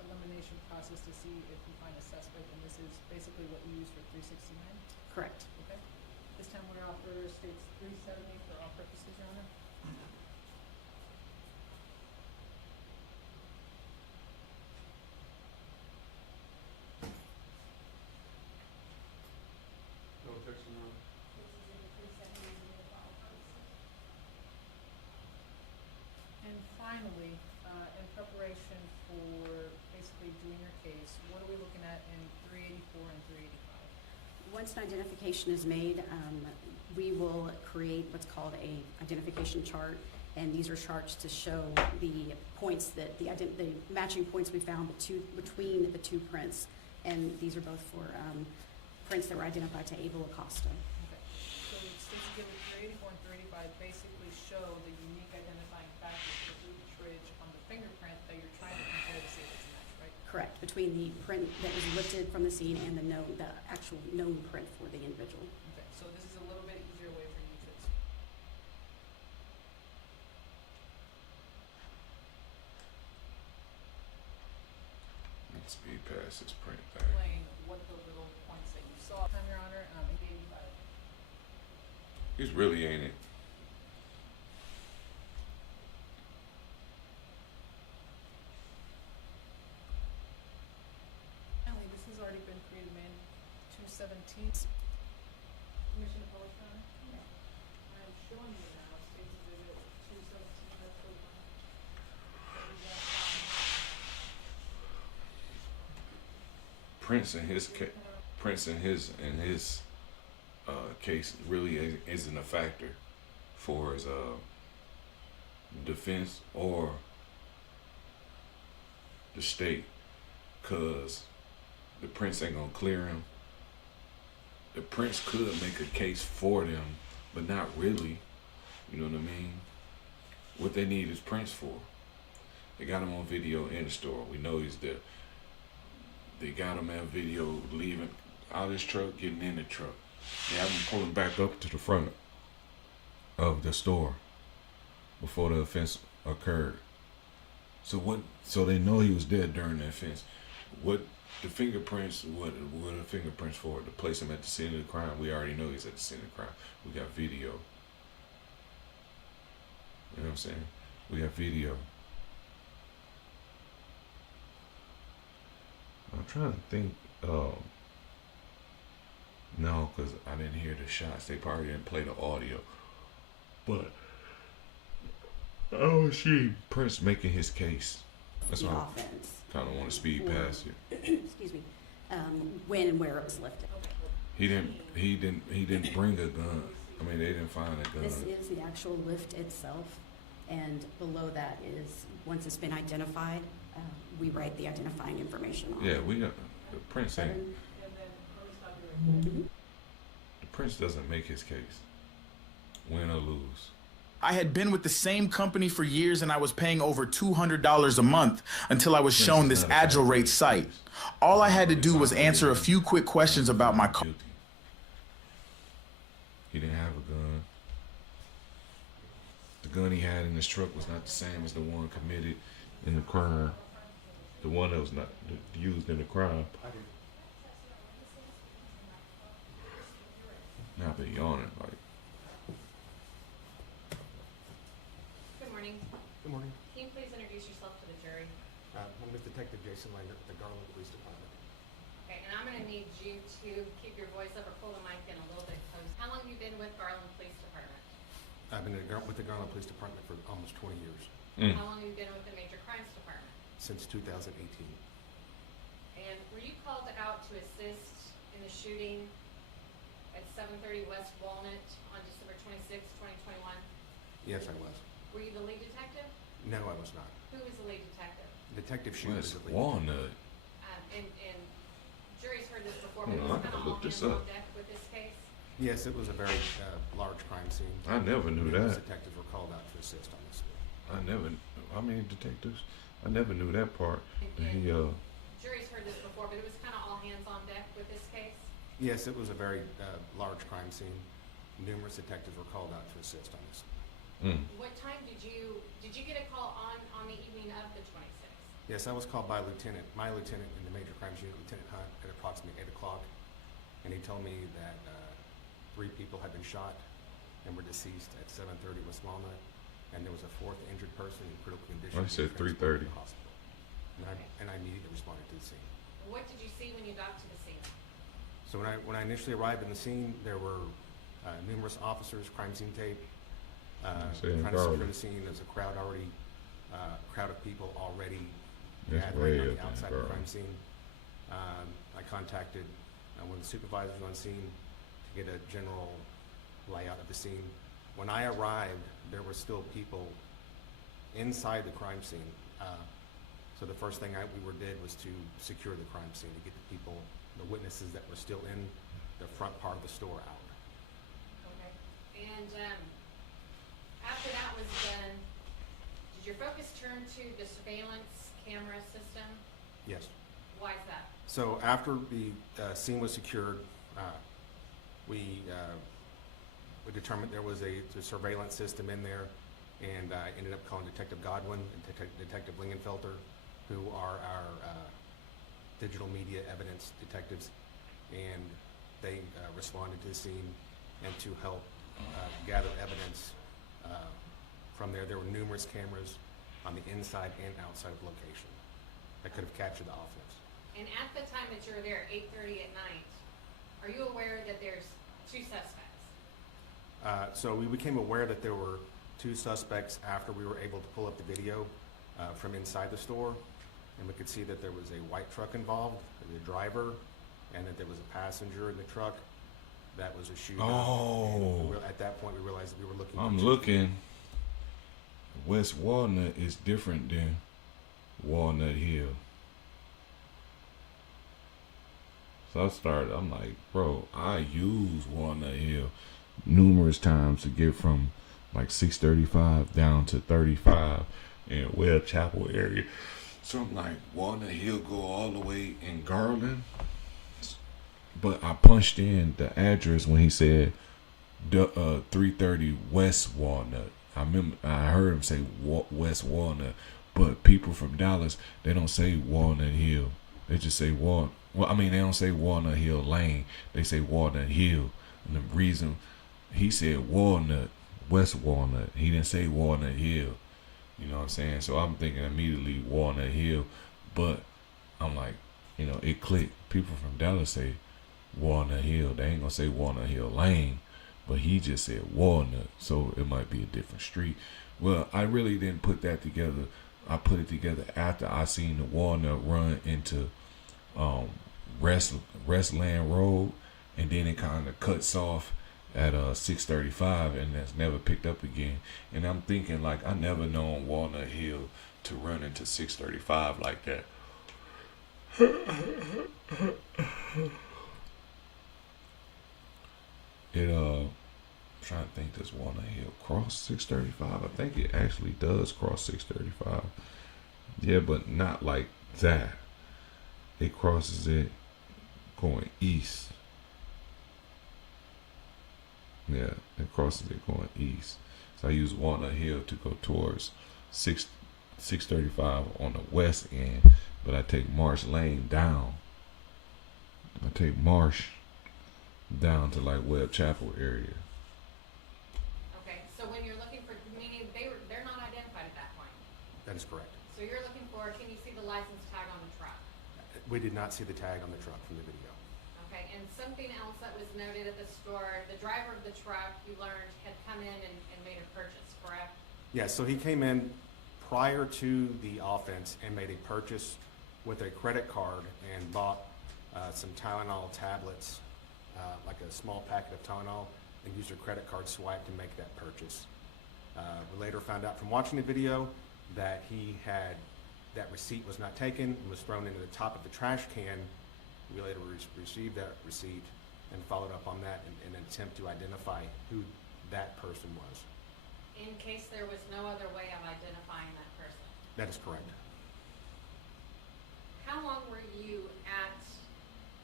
elimination process to see if you find a suspect, and this is basically what you use for 369? Correct. Okay. This time we're offer States 370 for all purposes, Your Honor. No objection, Your Honor. And finally, in preparation for basically doing your case, what are we looking at in 384 and 385? Once an identification is made, we will create what's called a identification chart, and these are charts to show the points that the matching points we found between the two prints, and these are both for prints that were identified to Abel Acosta. Okay. So States Exhibit 384 and 385 basically show the unique identifying factors for each ridge on the fingerprint that you're trying to compare to see if it's matched, right? Correct, between the print that was lifted from the scene and the actual known print for the individual. Okay. So this is a little bit easier way for you to Speed past this print thing. explain what the little points that you saw. Time, Your Honor, in 85. It's really ain't it. Finally, this has already been created, man. 217. Commission to publish, Your Honor? I'm showing you now, States Exhibit 217, that's the one. Prince in his case really isn't a factor for his defense or the state, cause the Prince ain't gonna clear him. The Prince could make a case for them, but not really. You know what I mean? What they need is Prince for. They got him on video in the store. We know he's there. They got him on video leaving out of his truck, getting in the truck. They have him pulling back up to the front of the store before the offense occurred. So what? So they know he was dead during that offense. What the fingerprints? What are the fingerprints for? To place him at the scene of the crime. We already know he's at the scene of the crime. We got video. You know what I'm saying? We got video. I'm trying to think. No, because I didn't hear the shots. They probably didn't play the audio. But I don't see Prince making his case. That's why I kind of want to speed past you. Excuse me. When and where it was lifted. He didn't bring a gun. I mean, they didn't find a gun. This is the actual lift itself, and below that is, once it's been identified, we write the identifying information on it. Yeah, we got the Prince ain't. Mhm. The Prince doesn't make his case. Win or lose. I had been with the same company for years and I was paying over $200 a month until I was shown this Agile Rate site. All I had to do was answer a few quick questions about my car. He didn't have a gun. The gun he had in his truck was not the same as the one committed in the crime. The one that was not used in the crime. Now I've been yawning like. Good morning. Good morning. Can you please introduce yourself to the jury? My name is Detective Jason Langer at the Garland Police Department. Okay, and I'm going to need you to keep your voice up or pull the mic in a little bit close. How long have you been with Garland Police Department? I've been with the Garland Police Department for almost 20 years. How long have you been with the Major Crimes Department? Since 2018. And were you called out to assist in the shooting at 730 West Walnut on December 26, 2021? Yes, I was. Were you the lead detective? No, I was not. Who was the lead detective? Detective Shue was West the lead. Walnut. And jury's heard this before, but Hmm, it was I kind gotta of all look this hands on up. deck with this case. Yes, it was a very large crime scene. I never knew Numerous that. detectives were called out to assist on this. I mean detectives. I never knew that part. Jury's heard this before, but it was kind of all hands on deck with this case. Yes, it was a very large crime scene. Numerous detectives were called out to assist on this. What time did you get a call on the evening of the 26th? Yes, I was called by my lieutenant in the Major Crimes Unit, Lieutenant Hunt, at approximately 8 o'clock, and he told me that 3 people had been shot and were deceased at 730 West Walnut, and there was a 4th injured person in critical condition. I said being transported 3:30. to the hospital. And I immediately responded to the scene. What did you see when you got to the scene? So when I initially arrived in the scene, there were numerous officers, crime scene tape, trying to secure the scene. There's a crowd of people already gathering on the outside of the crime scene. I contacted one of the supervisors on scene to get a general layout of the scene. When I arrived, there were still people inside the crime scene. So the first thing we did was to secure the crime scene, to get the people, the witnesses that were still in the front part of the store out. Okay. And after that was done, did your focus turn to the surveillance camera system? Yes. Why is that? So after the scene was secured, we determined there was a surveillance system in there, and I ended up calling Detective Godwin and Detective Lingenfelter, who are our digital media evidence detectives, and they responded to the scene and to help gather evidence from there. There were numerous cameras on the inside and outside of the location that could have captured the offense. And at the time that you were there, 8:30 at night, are you aware that there's 2 suspects? So we became aware that there were 2 suspects after we were able to pull up the video from inside the store, and we could see that there was a white truck involved, the driver, and that there was a passenger in the truck. That was a shooter. Oh. At that point, we realized that we were looking. I'm looking. West Walnut is different than Walnut Hill. So I'm like, bro, I use Walnut Hill numerous times to get from like 635 down to 35 in Webb Chapel area. So I'm like, Walnut Hill go all the way in Garland. But I punched in the address when he said 330 West Walnut. I heard him say West Walnut, but people from Dallas, they don't say Walnut Hill. They just say Well, I mean, they don't say Walnut Hill Lane. They say Walnut Hill. And the reason he said Walnut, West Walnut, he didn't say Walnut Hill. You know what I'm saying? So I'm thinking immediately Walnut Hill, but I'm like, you know, it clicked. People from Dallas say Walnut Hill. They ain't gonna say Walnut Hill Lane, but he just said Walnut, so it might be a different street. Well, I really didn't put that together. I put it together after I seen the Walnut run into Restland Road, and then it kind of cuts off at 635, and that's never picked up again. And I'm thinking, like, I never known Walnut Hill to run into 635 like that. Trying to think, does Walnut Hill cross 635? I think it actually does cross 635. Yeah, but not like that. It crosses it going east. Yeah, it crosses it going east. So I use Walnut Hill to go towards 635 on the west end, but I take Marsh Lane down. I take Marsh down to like Webb Chapel area. Okay, so when you're looking for, meaning they're not identified at that point. That is correct. So you're looking for, can you see the license tag on the truck? We did not see the tag on the truck from the video. Okay, and something else that was noted at the store, the driver of the truck, you learned, had come in and made a purchase, correct? Yeah, so he came in prior to the offense and made a purchase with a credit card and bought some Tylenol tablets, like a small packet of Tylenol, and used a credit card swipe to make that purchase. We later found out from watching the video that that receipt was not taken and was thrown into the top of the trash can. We later received that receipt and followed up on that in an attempt to identify who that person was. In case there was no other way of identifying that person. That is correct. How long were you at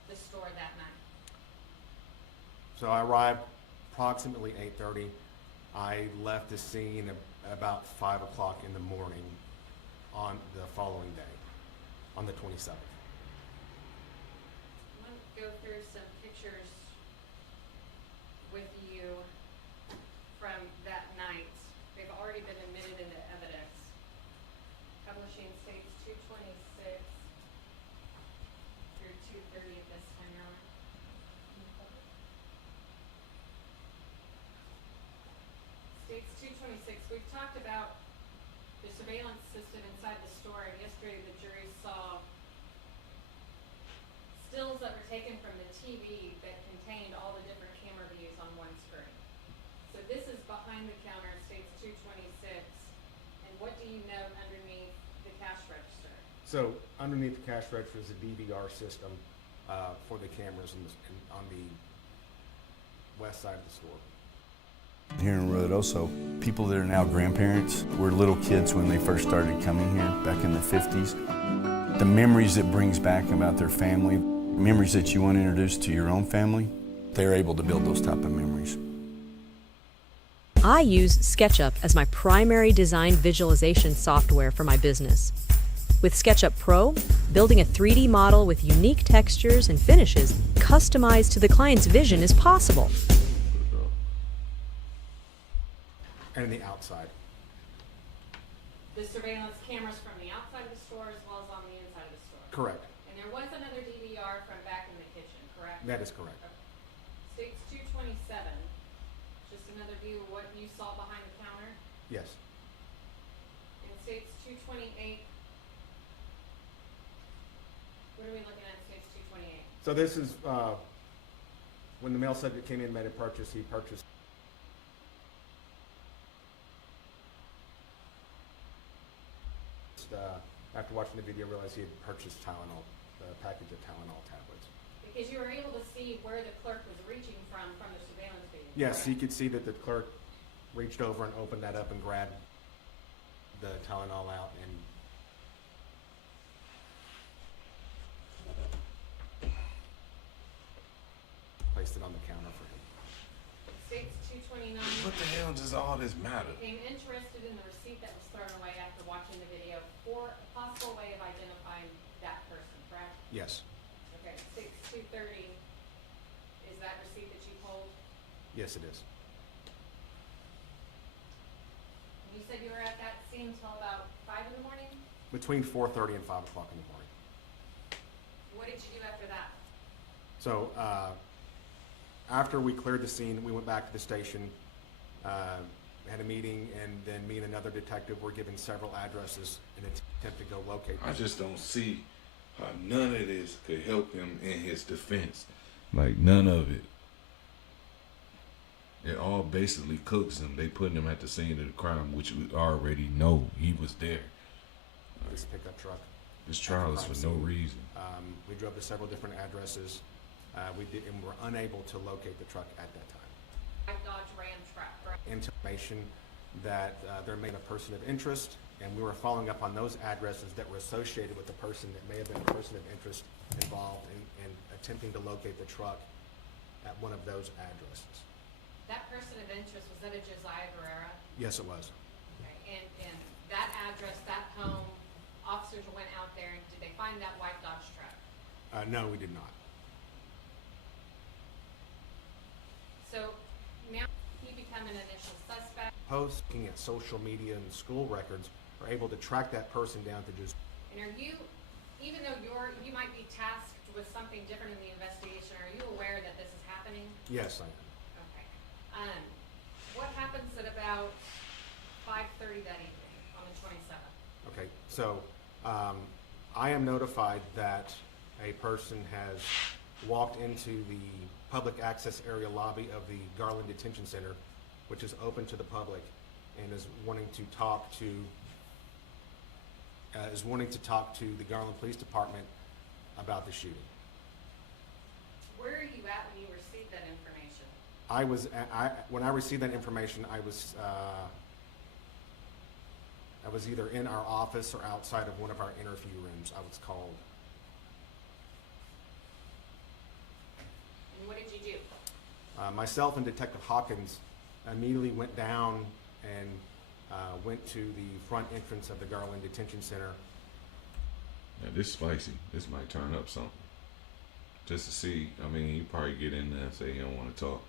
the store that night? So I arrived approximately 8:30. I left the scene about 5 o'clock in the morning on the following day, on the 27th. I'm going to go through some pictures with you from that night. They've already been admitted into evidence. Publishing states 226 through 230 at this time, Your Honor. States 226. We've talked about the surveillance system inside the store, and yesterday the jury saw stills that were taken from the TV that contained all the different camera views on one screen. So this is behind the counter, states 226. And what do you note underneath the cash register? So underneath the cash register is a DVR system for the cameras on the west side of the store. Here in Ruidoso, people that are now grandparents were little kids when they first started coming here back in the 50s. The memories it brings back about their family, memories that you want to introduce to your own family, they're able to build those type of memories. I use SketchUp as my primary design visualization software for my business. With SketchUp Pro, building a 3D model with unique textures and finishes customized to the client's vision is possible. And the outside. The surveillance cameras from the outside of the store as well as on the inside of the store? Correct. And there was another DVR from back in the kitchen, correct? That is correct. Okay. States 227, just another view of what you saw behind the counter? Yes. And states 228, what are we looking at in states 228? So this is when the male subject came in and made a purchase, he purchased after watching the video, realized he had purchased Tylenol, a package of Tylenol tablets. Because you were able to see where the clerk was reaching from the surveillance video. Yes, correct? you could see that the clerk reached over and opened that up and grabbed the Tylenol out and placed it on the counter for him. states 229. What the hell does all this matter? Became interested in the receipt that was thrown away after watching the video for a possible way of identifying that person, correct? Yes. Okay, states 230. Is that receipt that you pulled? Yes, it is. You said you were at that scene until about 5 in the morning? Between 4:30 and 5 o'clock in the morning. What did you do after that? So after we cleared the scene, we went back to the station, had a meeting, and then me and another detective were given several addresses in an attempt to go locate them. I just don't see how none of this could help him in his defense. Like, none of it. It all basically cooks him. They putting him at the scene of the crime, which we already know he was there. This pickup truck. This trial is for no reason. We drove to several different addresses. We did, and were unable to locate the truck at that time. Dodge Ram truck, right? Information that there may have been a person of interest, and we were following up on those addresses that were associated with the person that may have been a person of interest involved in attempting to locate the truck at one of those addresses. That person of interest, was that a Josiah Guerrera? Yes, it was. Okay, and that address, that home, officers went out there, and did they find that white Dodge truck? No, we did not. So now he become an initial suspect. Posts, looking at social media and school records, are able to track that person down to just. And are you, even though you might be tasked with something different in the investigation, are you aware that this is happening? Yes, I am. Okay. What happens at about 5:30 that evening on the 27th? Okay, so I am notified that a person has walked into the public access area lobby of the Garland Detention Center, which is open to the public, and is wanting to talk to the Garland Police Department about the shooting. Where are you at when you received that information? When I received that information, I was either in our office or outside of one of our interview rooms. I was called. And what did you do? Myself and Detective Hawkins immediately went down and went to the front entrance of the Garland Detention Center. Now, this is spicy. This might turn up something. Just to see. I mean, you probably get in there and say you don't want to talk,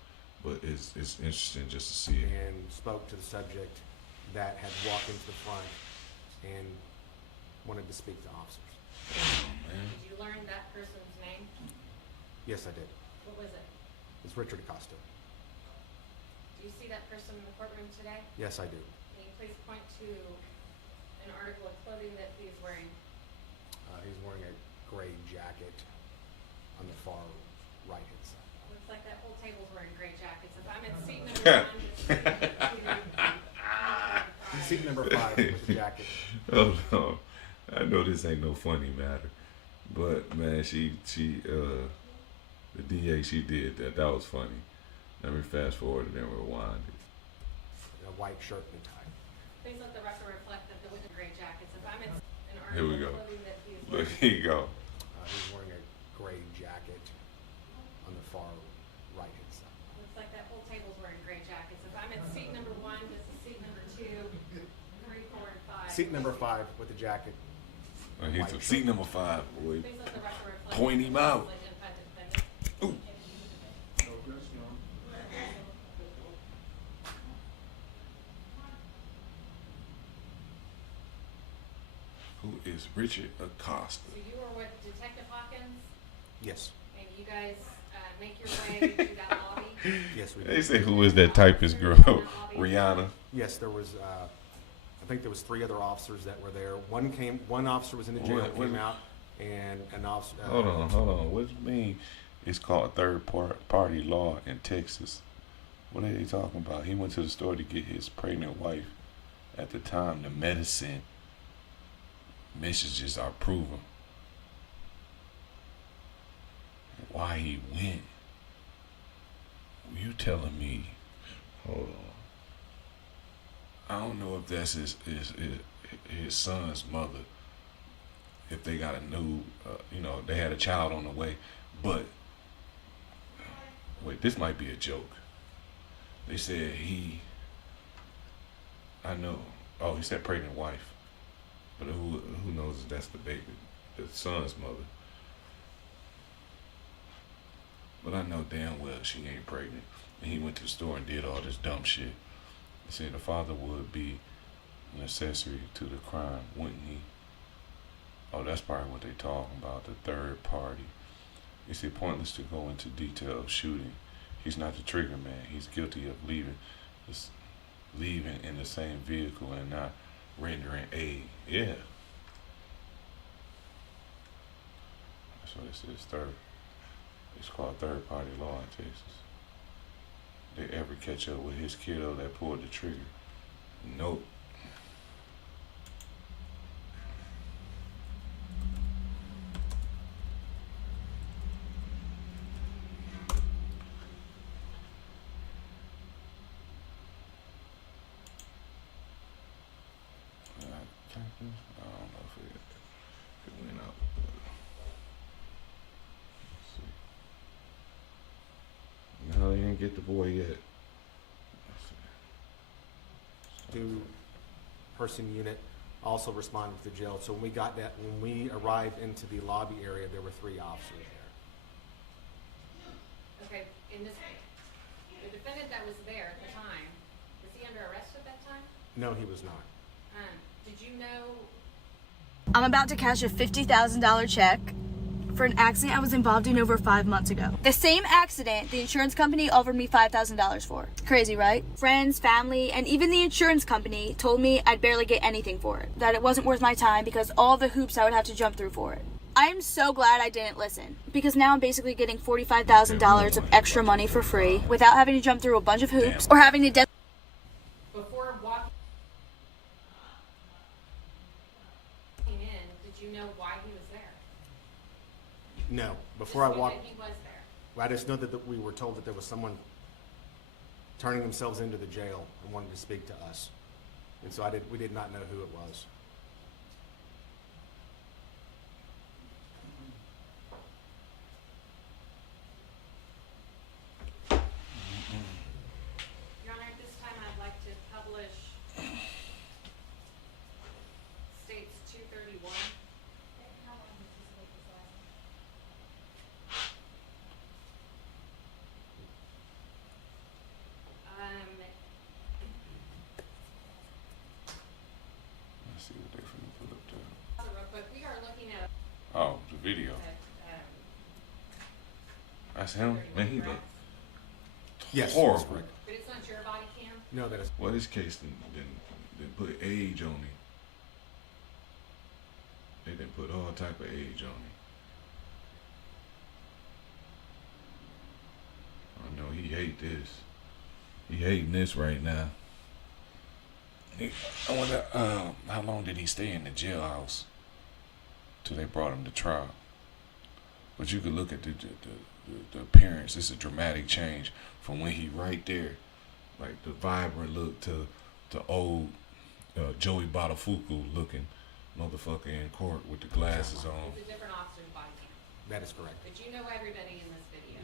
but it's interesting just to see it. And spoke to the subject that had walked into the front and wanted to speak to officers. Oh, man. Did you learn that person's name? Yes, I did. What was it? It's Richard Acosta. Do you see that person in the courtroom today? Yes, I do. Can you please point to an article of clothing that he is wearing? He's wearing a gray jacket on the far right-hand side. Looks like that whole table's wearing gray jackets. If I'm at seat number 1, Seat number 5 with the jacket. Oh no, I know this ain't no funny matter, but man, the DA, she did that. That was funny. Let me fast forward and then rewind it. A white shirt and tie. please let the record reflect that there was a gray jackets. If I'm in an Here we article go. of clothing that he is Look, wearing. here you go. He's wearing a gray jacket on the far right-hand side. Looks like that whole table's wearing gray jackets. If I'm at seat number 1, this is seat number 2, 3, 4, and 5. Seat number 5 with the jacket. He's White seat shirt. number 5, boy. Please let the record reflect Point that him this out. is identified defendant. Ooh. Who is Richard Acosta? So you were with Detective Hawkins, Yes. and you guys make your way to that lobby. Yes, we They did. say, who is that typist girl? Rihanna. Yes, there was. I think there was 3 other officers that were there. One officer was in the jail, What- came out, and an officer. Hold on. What do you mean it's called third party law in Texas? What are they talking about? He went to the store to get his pregnant wife at the time the medicine. Messages are proven. Why he went? You telling me? Hold on. I don't know if that's his son's mother. If they got a new, they had a child on the way. But wait, this might be a joke. They said I know. Oh, he said pregnant wife. But who knows if that's the baby, the son's mother. But I know damn well she ain't pregnant. And he went to the store and did all this dumb shit. He said the father would be an accessory to the crime, wouldn't he? Oh, that's probably what they talking about, the third party. He said pointless to go into detail of shooting. He's not the trigger man. He's guilty of leaving in the same vehicle and not rendering aid. Yeah. That's what it says, it's called third party law in Texas. They ever catch up with his kiddo that pulled the trigger? Nope. I don't know if it went out. Let's see. No, they didn't get the boy yet. Two-person unit also responded to the jail. So when we arrived into the lobby area, there were 3 officers there. Okay, the defendant that was there at the time, was he under arrest at that time? No, he was not. Did you know? I'm about to cash a $50,000 check for an accident I was involved in over 5 months ago. The same accident the insurance company offered me $5,000 for. Crazy, right? Friends, family, and even the insurance company told me I'd barely get anything for it. That it wasn't worth my time because all the hoops I would have to jump through for it. I am so glad I didn't listen, because now I'm basically getting $45,000 of extra money for free without having to jump through a bunch of hoops or having to Before walking in, did you know why he was there? No, before I walked, He was there. well, I just know that we were told that there was someone turning themselves into the jail and wanted to speak to us. And so we did not know who it was. Your Honor, at this time I'd like to publish States 231. Let's see what they're finna put up there. Also, real quick, we are looking at Oh, the video. That's him? Man, he look Yes, horrible. that's correct. But it's not your body cam? No, that is. Well, this case didn't put age on him. They didn't put all type of age on him. I know he hate this. He hating this right now. I wonder how long did he stay in the jailhouse till they brought him to trial. But you could look at the appearance. It's a dramatic change from when he right there, like the vibrant look to the old Joey Botafuku looking motherfucker in court with the glasses on. It's a different officer's body cam. That is correct. But you know everybody in this video?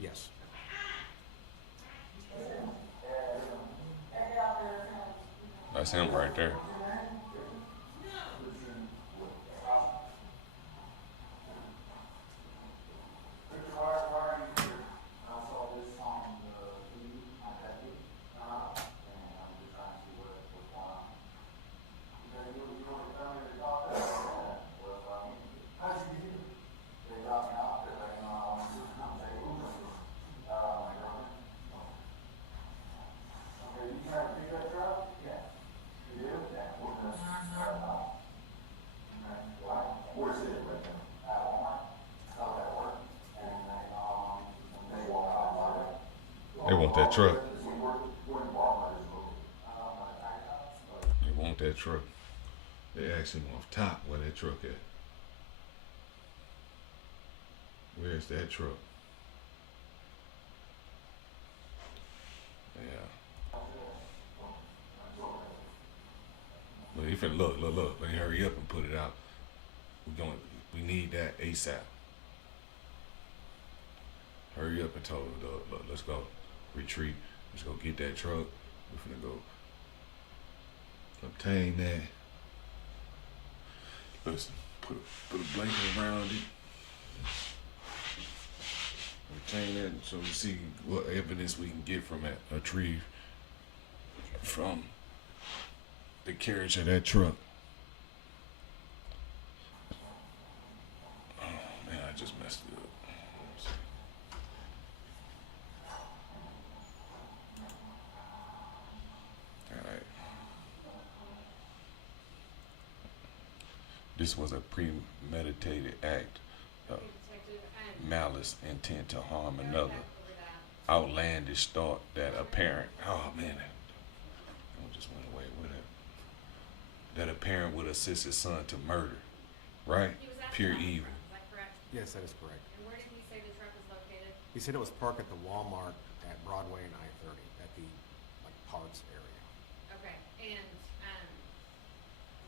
Yes. That's him right there. They want that truck. They want that truck. They asked him off top where that truck at. Where's that truck? Yeah. Look, he finna look. Let me hurry up and put it out. We need that ASAP. Hurry up and tell him, look, let's go. Retreat. Let's go get that truck. We're finna go obtain that. Let's put a blanket around it. Obtain that so we see what evidence we can get from that, retrieve from the carriage of that truck. Oh man, I just messed it up. Alright. This was a premeditated act of malice, intent to harm another. Outlandish thought that a parent, oh man, I just went away with it. That a parent would assist his son to murder, right? Pure evil. Is that correct? Yes, that is correct. And where did he say the truck was located? He said it was parked at the Walmart at Broadway and I-30 at the parts area. Okay, and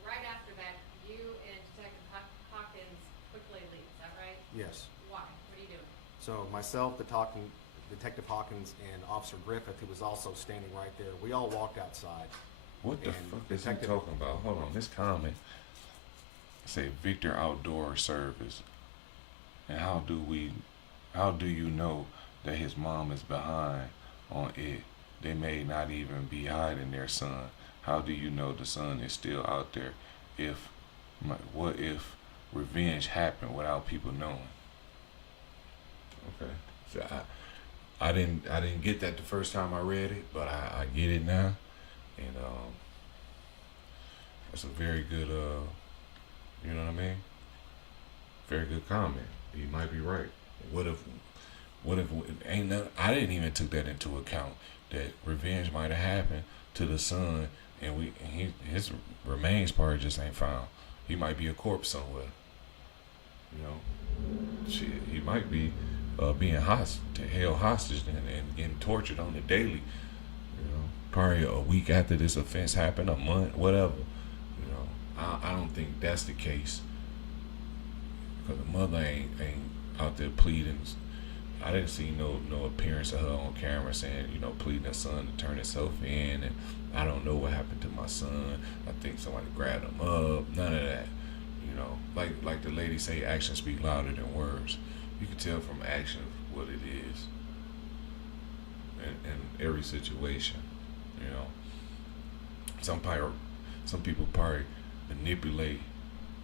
right after that, you and Detective Hawkins quickly leave, is that right? Yes. Why? What are you doing? So myself, Detective Hawkins, and Officer Griffith, who was also standing right there, we all walked outside. What the fuck is he talking about? Hold on, this comment say Victor Outdoor Service. And how do you know that his mom is behind on it? They may not even be hiding their son. How do you know the son is still out there? What if revenge happened without people knowing? Okay. So I didn't get that the first time I read it, but I get it now. And that's a very good you know what I mean? Very good comment. You might be right. What if ain't no, I didn't even took that into account, that revenge might have happened to the son and his remains probably just ain't found. He might be a corpse somewhere. You know? Shit, he might be being held hostage and getting tortured on the daily. You know, probably a week after this offense happened, a month, whatever. You know, I don't think that's the case. Because the mother ain't out there pleading. I didn't see no appearance of her on camera saying, you know, pleading her son to turn himself in, and I don't know what happened to my son. I think somebody grabbed him up. None of that. You know, like the lady say, actions speak louder than words. You can tell from action what it is in every situation. You know, some people probably manipulate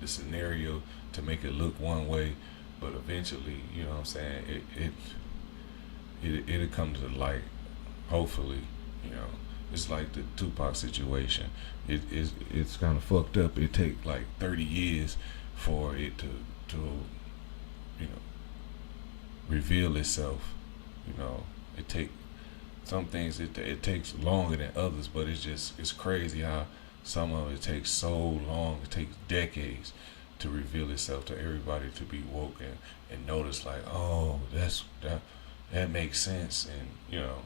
the scenario to make it look one way, but eventually, you know what I'm saying, it'll come to the light, hopefully. You know, it's like the Tupac situation. It's kind of fucked up. It take like 30 years for it to you know, reveal itself. You know, it take some things it takes longer than others, but it's crazy how some of it takes so long. It takes decades to reveal itself to everybody, to be woke and notice, like, oh, that makes sense. And you know,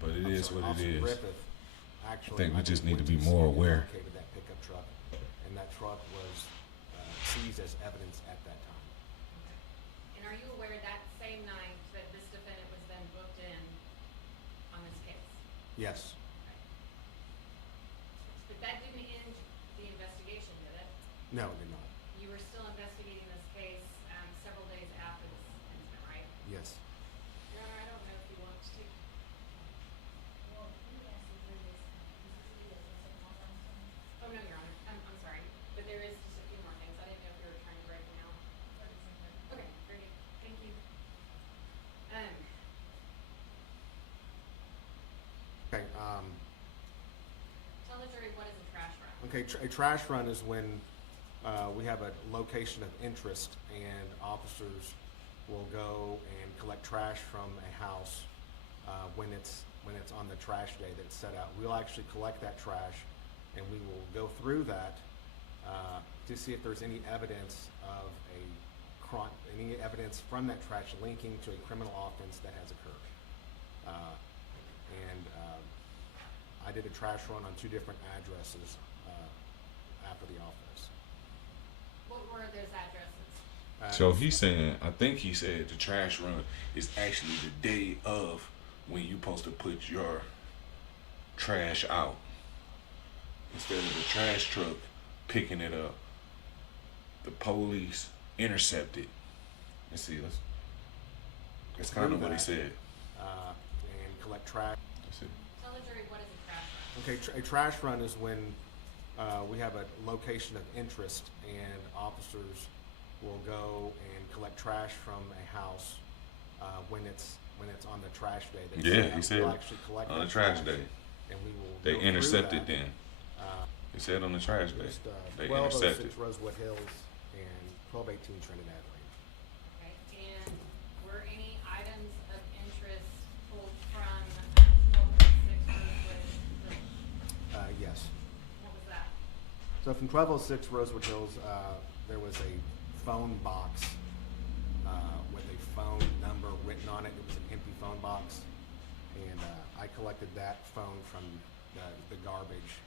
but it is what it is. I think we just need to be more aware. That pickup truck, and that truck was seized as evidence at that time. And are you aware that same night that this defendant was then booked in on this case? Yes. But that didn't end the investigation, did it? No, it did not. You were still investigating this case several days after this incident, right? Yes. Your Honor, I don't know if you want to take. Oh, no, Your Honor. I'm sorry. But there is just a few more things. I didn't know if you were trying to break them out. Okay, very good. Thank you. Okay. Tell the jury, what is a trash run? Okay, a trash run is when we have a location of interest and officers will go and collect trash from a house when it's on the trash day that's set out. We'll actually collect that trash and we will go through that to see if there's any evidence of any evidence from that trash linking to a criminal offense that has occurred. I did a trash run on 2 different addresses after the office. What were those addresses? So he's saying, I think he said the trash run is actually the day of when you supposed to put your trash out. Instead of the trash truck picking it up, the police intercepted. Let's see, that's kind of what he said. And collect trash. Let's see. Tell the jury, what is a trash run? Okay, a trash run is when we have a location of interest and officers will go and collect trash from a house when it's on the trash day. He said we'll actually collect on the trash day. And we will they go intercepted through that. then. He said on the trash day. They 1206 intercepted. Rosewood Hills and 1218 Trinidad Lane. Okay, and were any items of interest pulled from 1206 Rosewood? Yes. What was that? So from 1206 Rosewood Hills, there was a phone box with a phone number written on it. It was an empty phone box, and I collected that phone from the garbage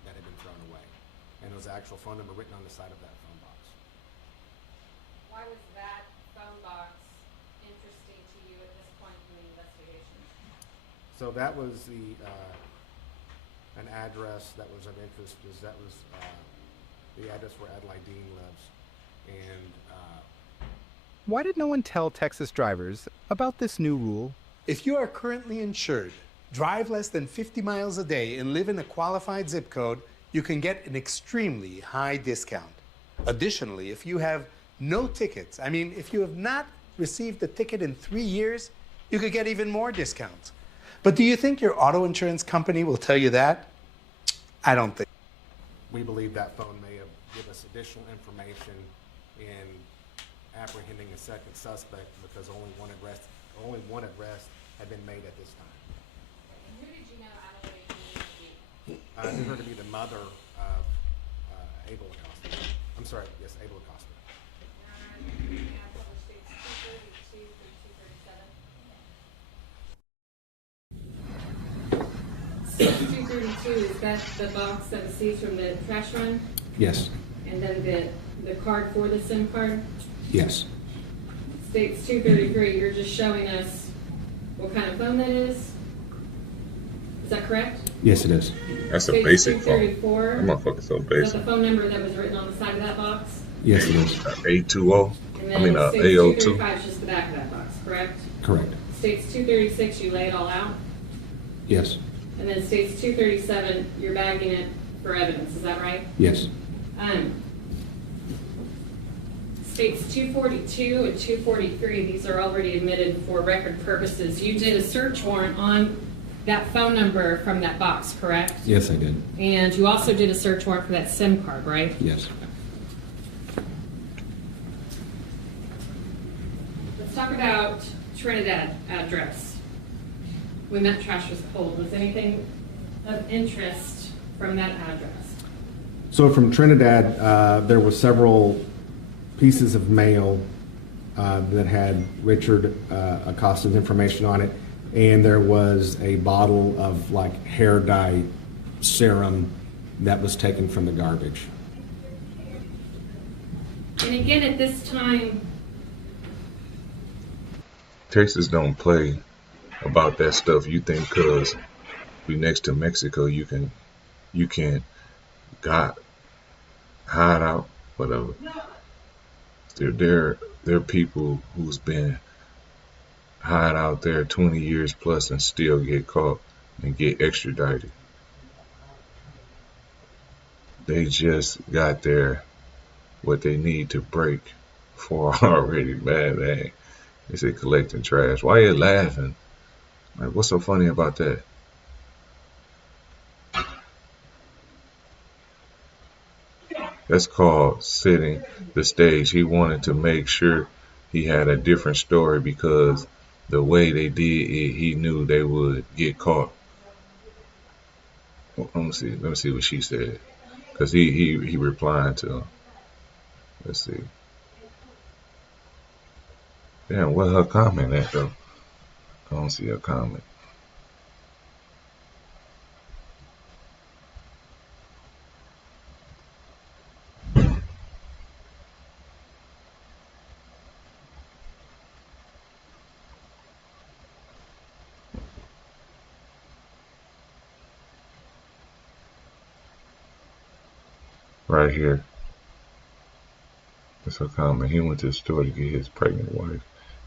that had been thrown away, and there was an actual phone number written on the side of that phone box. Why was that phone box interesting to you at this point in the investigation? So that was an address that was of interest, because that was the address where Adelaide Dean lives, and why did no one tell Texas drivers about this new rule? If you are currently insured, drive less than 50 miles a day, and live in a qualified zip code, you can get an extremely high discount. Additionally, if you have no tickets, if you have not received a ticket in 3 years, you could get even more discounts. But do you think your auto insurance company will tell you that? I don't think. we believe that phone may have given us additional information in apprehending a second suspect, because only one arrest had been made at this time. And who did you know Adelaide Dean to be? I knew her to be the mother of Abel Acosta. I'm sorry, yes, Abel Acosta. State 232, is that the box that was seized from the trash run? Yes. And then the card for the SIM card? Yes. States 233, you're just showing us what kind of phone that is? Is that correct? Yes, it is. That's a States basic phone. 234. That motherfucker's so Is that basic. the phone number that was written on the side of that box? Yes, it is. 820. And I mean, then States AO2. 235 is just the back of that box, correct? Correct. States 236, you lay it all out? Yes. And then States 237, you're bagging it for evidence, is that right? Yes. States 242 and 243, these are already admitted for record purposes. You did a search warrant on that phone number from that box, correct? Yes, I did. And you also did a search warrant for that SIM card, right? Yes. Let's talk about Trinidad address. When that trash was pulled, was anything of interest from that address? So from Trinidad, there were several pieces of mail that had Richard Acosta's information on it, and there was a bottle of like hair dye serum that was taken from the garbage. And again, at this time, Texas don't play about that stuff. You think because we next to Mexico, you can't hide out, whatever. There are people who's been hide out there 20 years plus and still get caught and get extradited. They just got there what they need to break for already. Man. They say collecting trash. Why you laughing? Like, what's so funny about that? That's called setting the stage. He wanted to make sure he had a different story because the way they did it, he knew they would get caught. Well, let me see what she said. Because he replied to him. Let's see. Damn, what her comment at though? I don't see her comment. Right here. That's her comment. He went to the store to get his pregnant wife.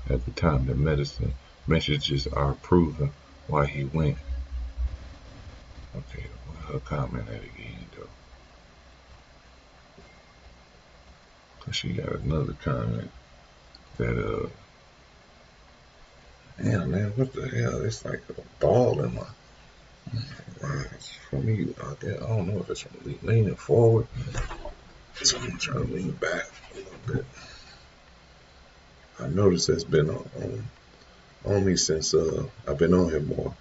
At the time, the medicine messages are proving why he went. Okay, well, her comment at again though. Cause she got another comment that damn man, what the hell? It's like a ball in my eyes. From me, I don't know if it's from me leaning forward. So I'm trying to lean back a little bit. I noticed it's been on me since I've been on here more.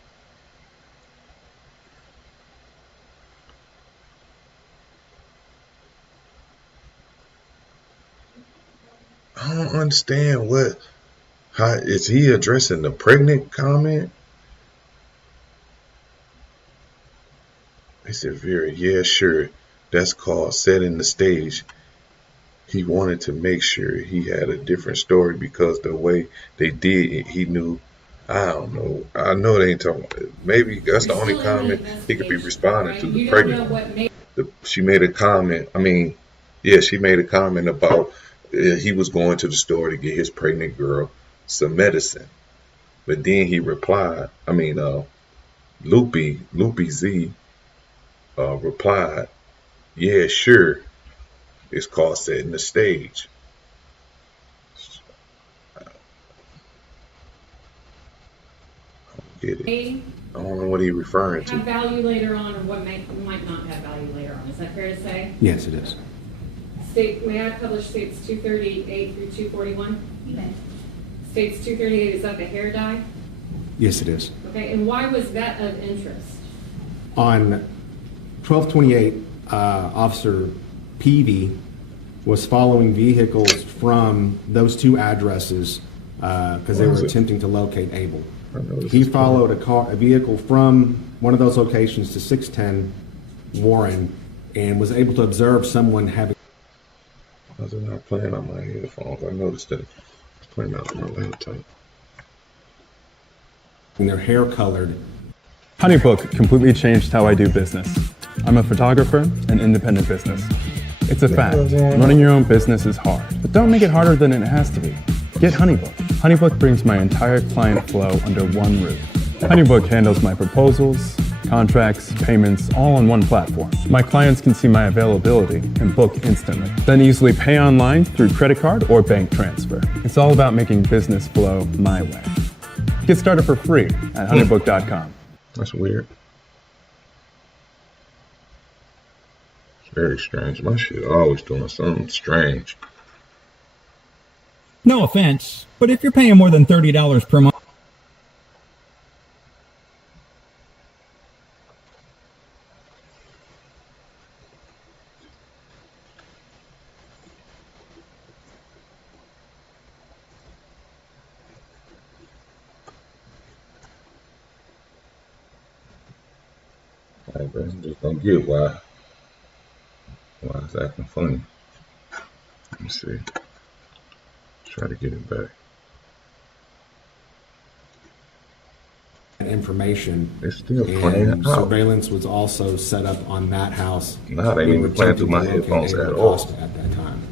I don't understand how is he addressing the pregnant comment? He said, "Very, yeah, sure. That's called setting the stage." He wanted to make sure he had a different story because the way they did it, he knew. I don't know. I know they ain't talking about it. Maybe that's the only comment he could be responding to, the pregnant one. She made a comment. I mean, yeah, she made a comment about he was going to the store to get his pregnant girl some medicine. But then he replied, Loopy Z replied, "Yeah, sure. It's called setting the stage." I don't get it. I don't know what he's referring to. Have value later on, or what might not have value later on. Is that fair to say? Yes, it is. May I publish states 238 through 241? You may. States 238, is that the hair dye? Yes, it is. Okay, and why was that of interest? On 1228, Officer Peavy was following vehicles from those two addresses because they were attempting to locate Abel. He followed a vehicle from one of those locations to 610 Warren and was able to observe someone having. I was not playing on my headphones. I noticed that it's playing out on my laptop. Their hair colored. HoneyBook completely changed how I do business. I'm a photographer and independent business. It's a fact. Running your own business is hard, but don't make it harder than it has to be. Get HoneyBook. HoneyBook brings my entire client flow under one roof. HoneyBook handles my proposals, contracts, payments, all on one platform. My clients can see my availability and book instantly, then easily pay online through credit card or bank transfer. It's all about making business flow my way. Get started for free at honeybook.com. That's weird. It's very strange. My shit always doing something strange. No offense, but if you're paying more than $30 per month. I'm just gonna get why it's acting funny. Let me see. Try to get it back. Information. It's still playing out. Surveillance was also set up on that house. No, they ain't even playing through my headphones at all. At that time.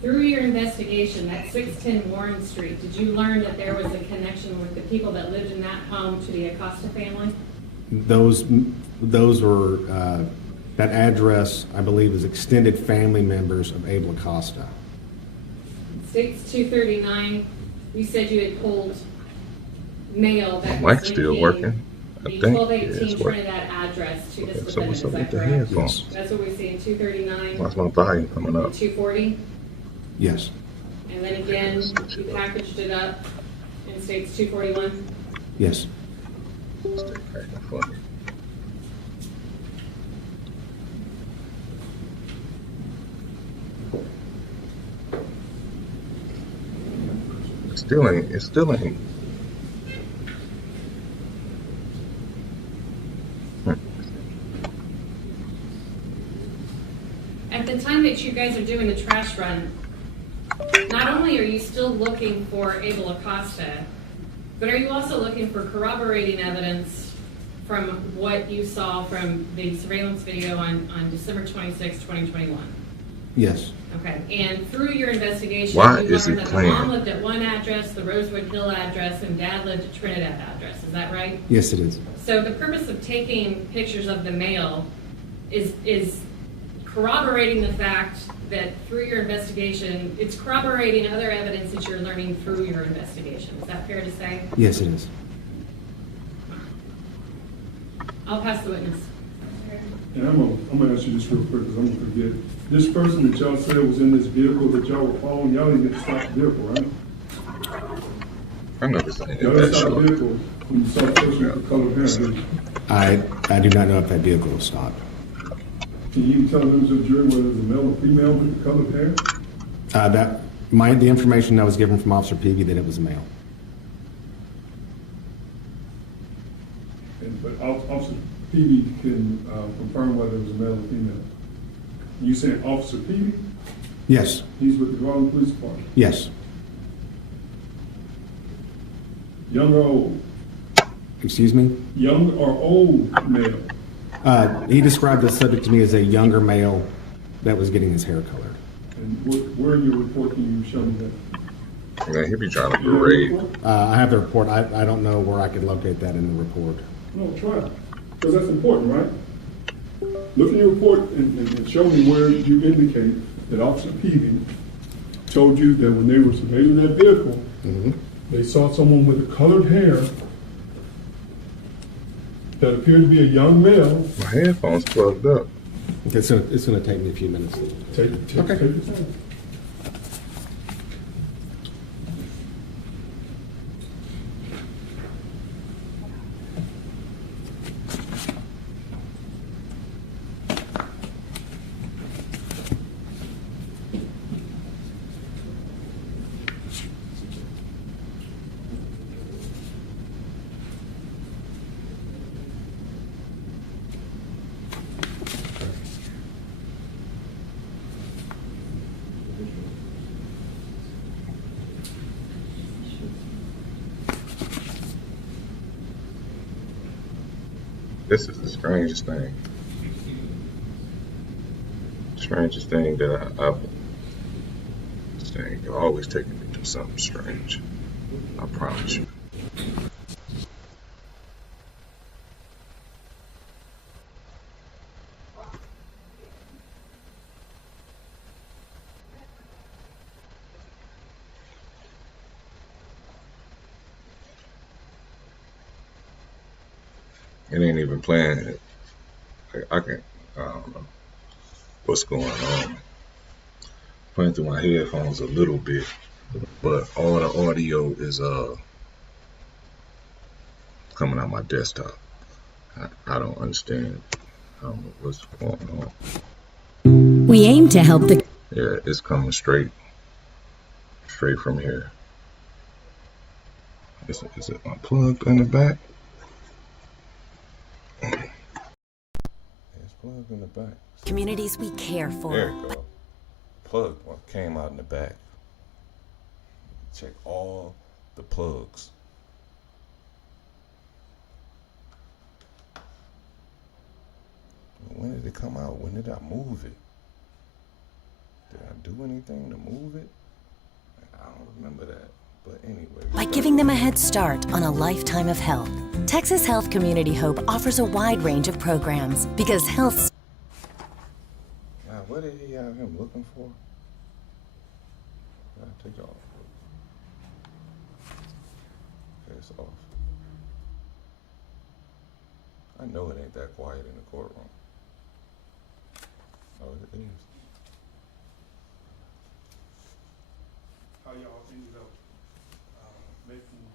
Through your investigation, at 610 Warren Street, did you learn that there was a connection with the people that lived in that home to the Acosta family? Those were that address, I believe, is extended family members of Abel Acosta. States 239, you said you had pulled mail that Mike's was still linking working. I the think. 1218 Trinidad address to this So defendant. what's Is up that with the correct? headphones? That's what we see in 239. Why's my volume coming up? 240. Yes. And then again, you packaged it up in states 241. Yes. It still ain't. At the time that you guys are doing the trash run, not only are you still looking for Abel Acosta, but are you also looking for corroborating evidence from what you saw from the surveillance video on December 26, 2021? Yes. Okay, and through your investigation, Why you is learned it that the mom clean? lived at one address, the Rosewood Hill address, and dad lived at Trinidad address. Is that right? Yes, it is. So the purpose of taking pictures of the mail is corroborating the fact that through your investigation, it's corroborating other evidence that you're learning through your investigation. Is that fair to say? Yes, it is. I'll pass the witness. And I'm gonna ask you this real quick, because I'm gonna forget. This person that y'all said was in this vehicle that y'all were following, y'all didn't get to stop the vehicle, right? I know this ain't Y'all that didn't stop the short. vehicle when you saw the person with the colored hair, did you? I do not know if that vehicle was stopped. Can you tell members of the jury whether it was a male or female with the colored hair? The information that was given from Officer Peavy that it was a male. But Officer Peavy can confirm whether it was a male or female. You saying Officer Peavy? Yes. He's with the Garland Police Department. Yes. Young or old? Excuse me? Young or old male? He described the subject to me as a younger male that was getting his hair colored. And where in your report can you show me that? Yeah, he be trying to parade. I have the report. I don't know where I could locate that in the report. No, try. Because that's important, right? Look in your report and show me where you indicate that Officer Peavy told you that when they were surveilling that vehicle, they saw someone with colored hair that appeared to be a young male. My headphones plugged up. It's gonna take me a few minutes. Take your time. This is the strangest thing. Strangest thing that I've saying. You're always taking me through something strange. I promise you. It ain't even playing it. I don't know what's going on. Playing through my headphones a little bit, but all the audio is coming out my desktop. I don't understand. I don't know what's going on. We aim to help the... Yeah, it's coming straight from here. Is it unplugged in the back? It's plugged in the back. communities we care for. There you go. Plug one came out in the back. Check all the plugs. When did it come out? When did I move it? Did I do anything to move it? I don't remember that. But anyway. By giving them a head start on a lifetime of health, Texas Health Community Hope offers a wide range of programs because health... Now, what did he have him looking for? Take it off. Okay, it's off. I know it ain't that quiet in the courtroom. Oh, it is. How y'all ended up making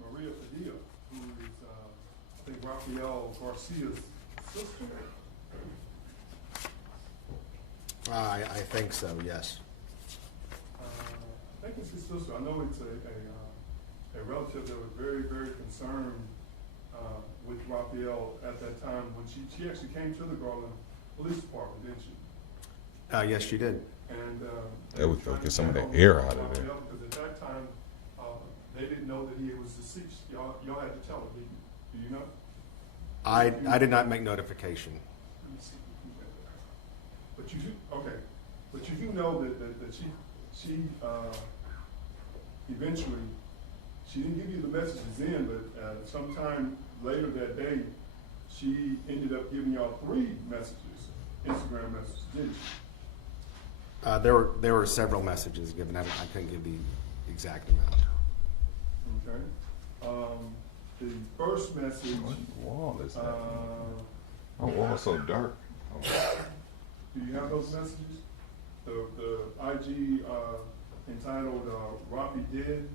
Maria Padilla, who is, I think, Rafael Garcia's sister. I think so, yes. I think it's his sister. I know it's a relative that was very, very concerned with Rafael at that time when she actually came to the Garland Police Department, didn't she? Yes, she did. And They would go get some of the air out of there. Because at that time, they didn't know that he was deceased. Y'all had to tell him, do you know? I did not make notification. Let me see. But you Okay, but you do know that she eventually, she didn't give you the messages in, but sometime later that day, she ended up giving y'all 3 messages, Instagram messages, didn't she? There were several messages given. I couldn't give the exact amount. Okay. The first message. What wall is that? My wall's so dark. Do you have those messages? The IG entitled Robbie Dead.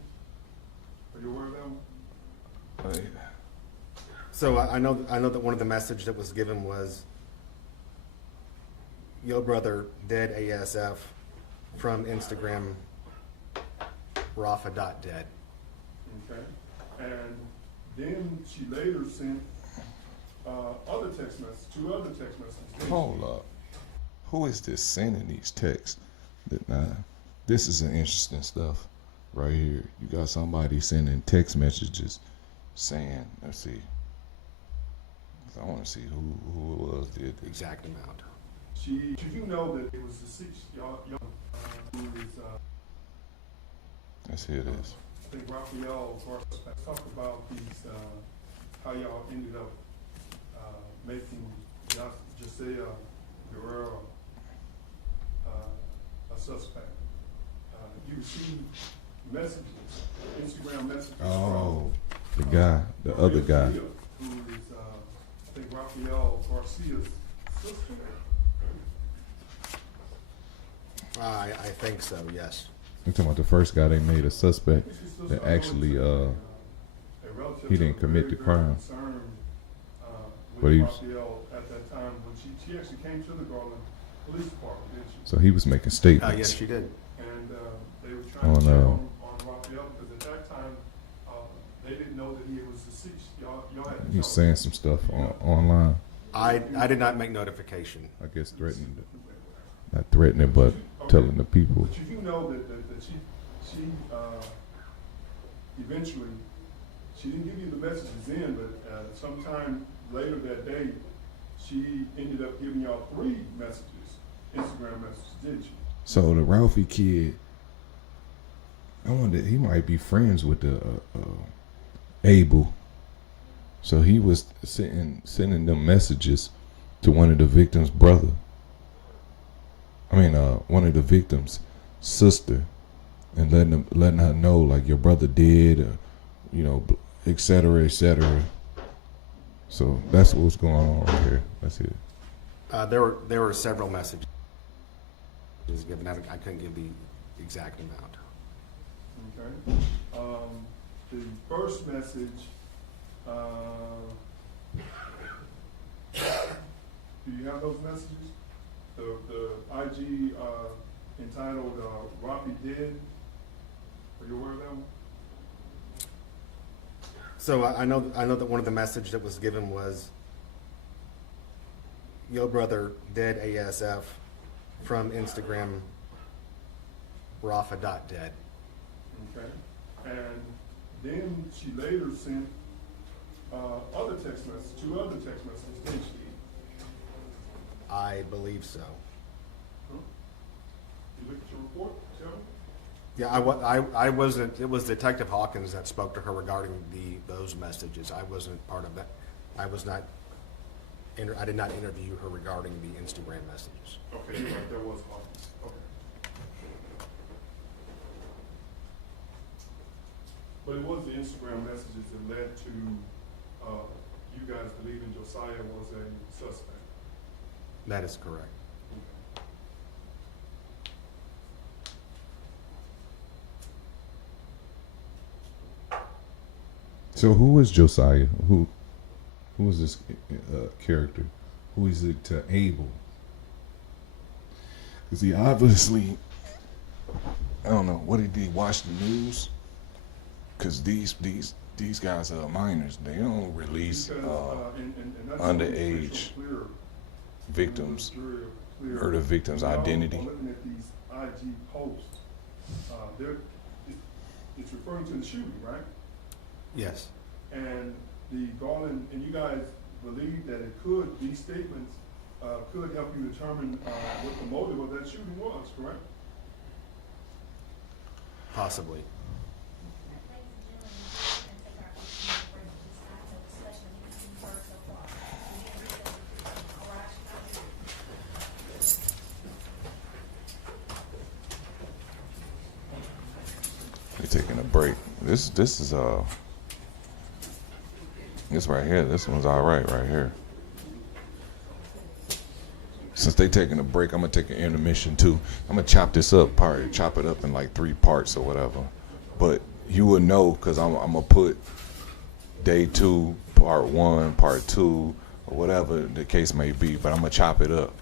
Are you aware of that one? So I know that one of the messages that was given was, "Yo brother dead ASF," from Instagram Rafa.dead. Okay. And then she later sent other text messages, 2 other text messages. Hold up. Who is this sending these texts? This is an interesting stuff right here. You got somebody sending text messages saying, let's see. I want to see who it was did the exact amount. Did you know that it was the 6 y'all who is let's hear this. I think Raphael talked about these how y'all ended up making Giselle Guerrero a suspect. You received messages, Instagram messages. Oh, the guy, the other guy. Who is, I think, Raphael Garcia's sister? I think so, yes. You're talking about the first guy they made a suspect that actually he didn't commit the crime. But he was, at that time when she actually came to the Garland Police Department, didn't she? so he was making statements. Yes, she did. And they were trying to check on Raphael because at that time they didn't know that he was deceased. Y'all had to He was saying some stuff online. I did not make notification. I guess threatening, not threatening, but telling the people. But you do know that she eventually, she didn't give you the messages in, but sometime later that day, she ended up giving y'all 3 messages, Instagram messages, didn't she? So the Ralphie kid, I wonder, he might be friends with the Abel. So he was sending them messages to one of the victim's brother. I mean, one of the victim's sister, and letting her know, like, your brother did, or, you know, et cetera, et cetera. So that's what's going on right here. That's it. There were several messages given. I couldn't give the exact amount. Okay. The first message, do you have those messages? The IG entitled Robbie Dead. Are you aware of that one? So I know that one of the messages that was given was, "Yo brother dead ASF," from Instagram Rafa.dead. Okay. And then she later sent other text messages, 2 other text messages, didn't she? I believe so. Huh? You look at your report, tell me. Yeah, I wasn't. It was Detective Hawkins that spoke to her regarding those messages. I wasn't part of that. I was not. I did not interview her regarding the Instagram messages. Okay, you're right. There was Hawkins. Okay. But it was the Instagram messages that led to you guys believing Josiah was a suspect. That is correct. So who is Josiah? Who is this character? Who is it to Abel? Because he obviously, I don't know, what did he watch the news? Because these guys are minors. They don't release underage victims, murder victims' identity. Looking at these IG posts, it's referring to the shooting, right? Yes. And the Garland, and you guys believe that it could be statements could help you determine what the motive of that shooting was, correct? Possibly. We're taking a break. This is this right here. This one's all right here. Since they taking a break, I'm gonna take an intermission too. I'm gonna chop this up, chop it up in like 3 parts or whatever. But you will know because I'm gonna put day 2, part 1, part 2, or whatever the case may be. But I'm gonna chop it up.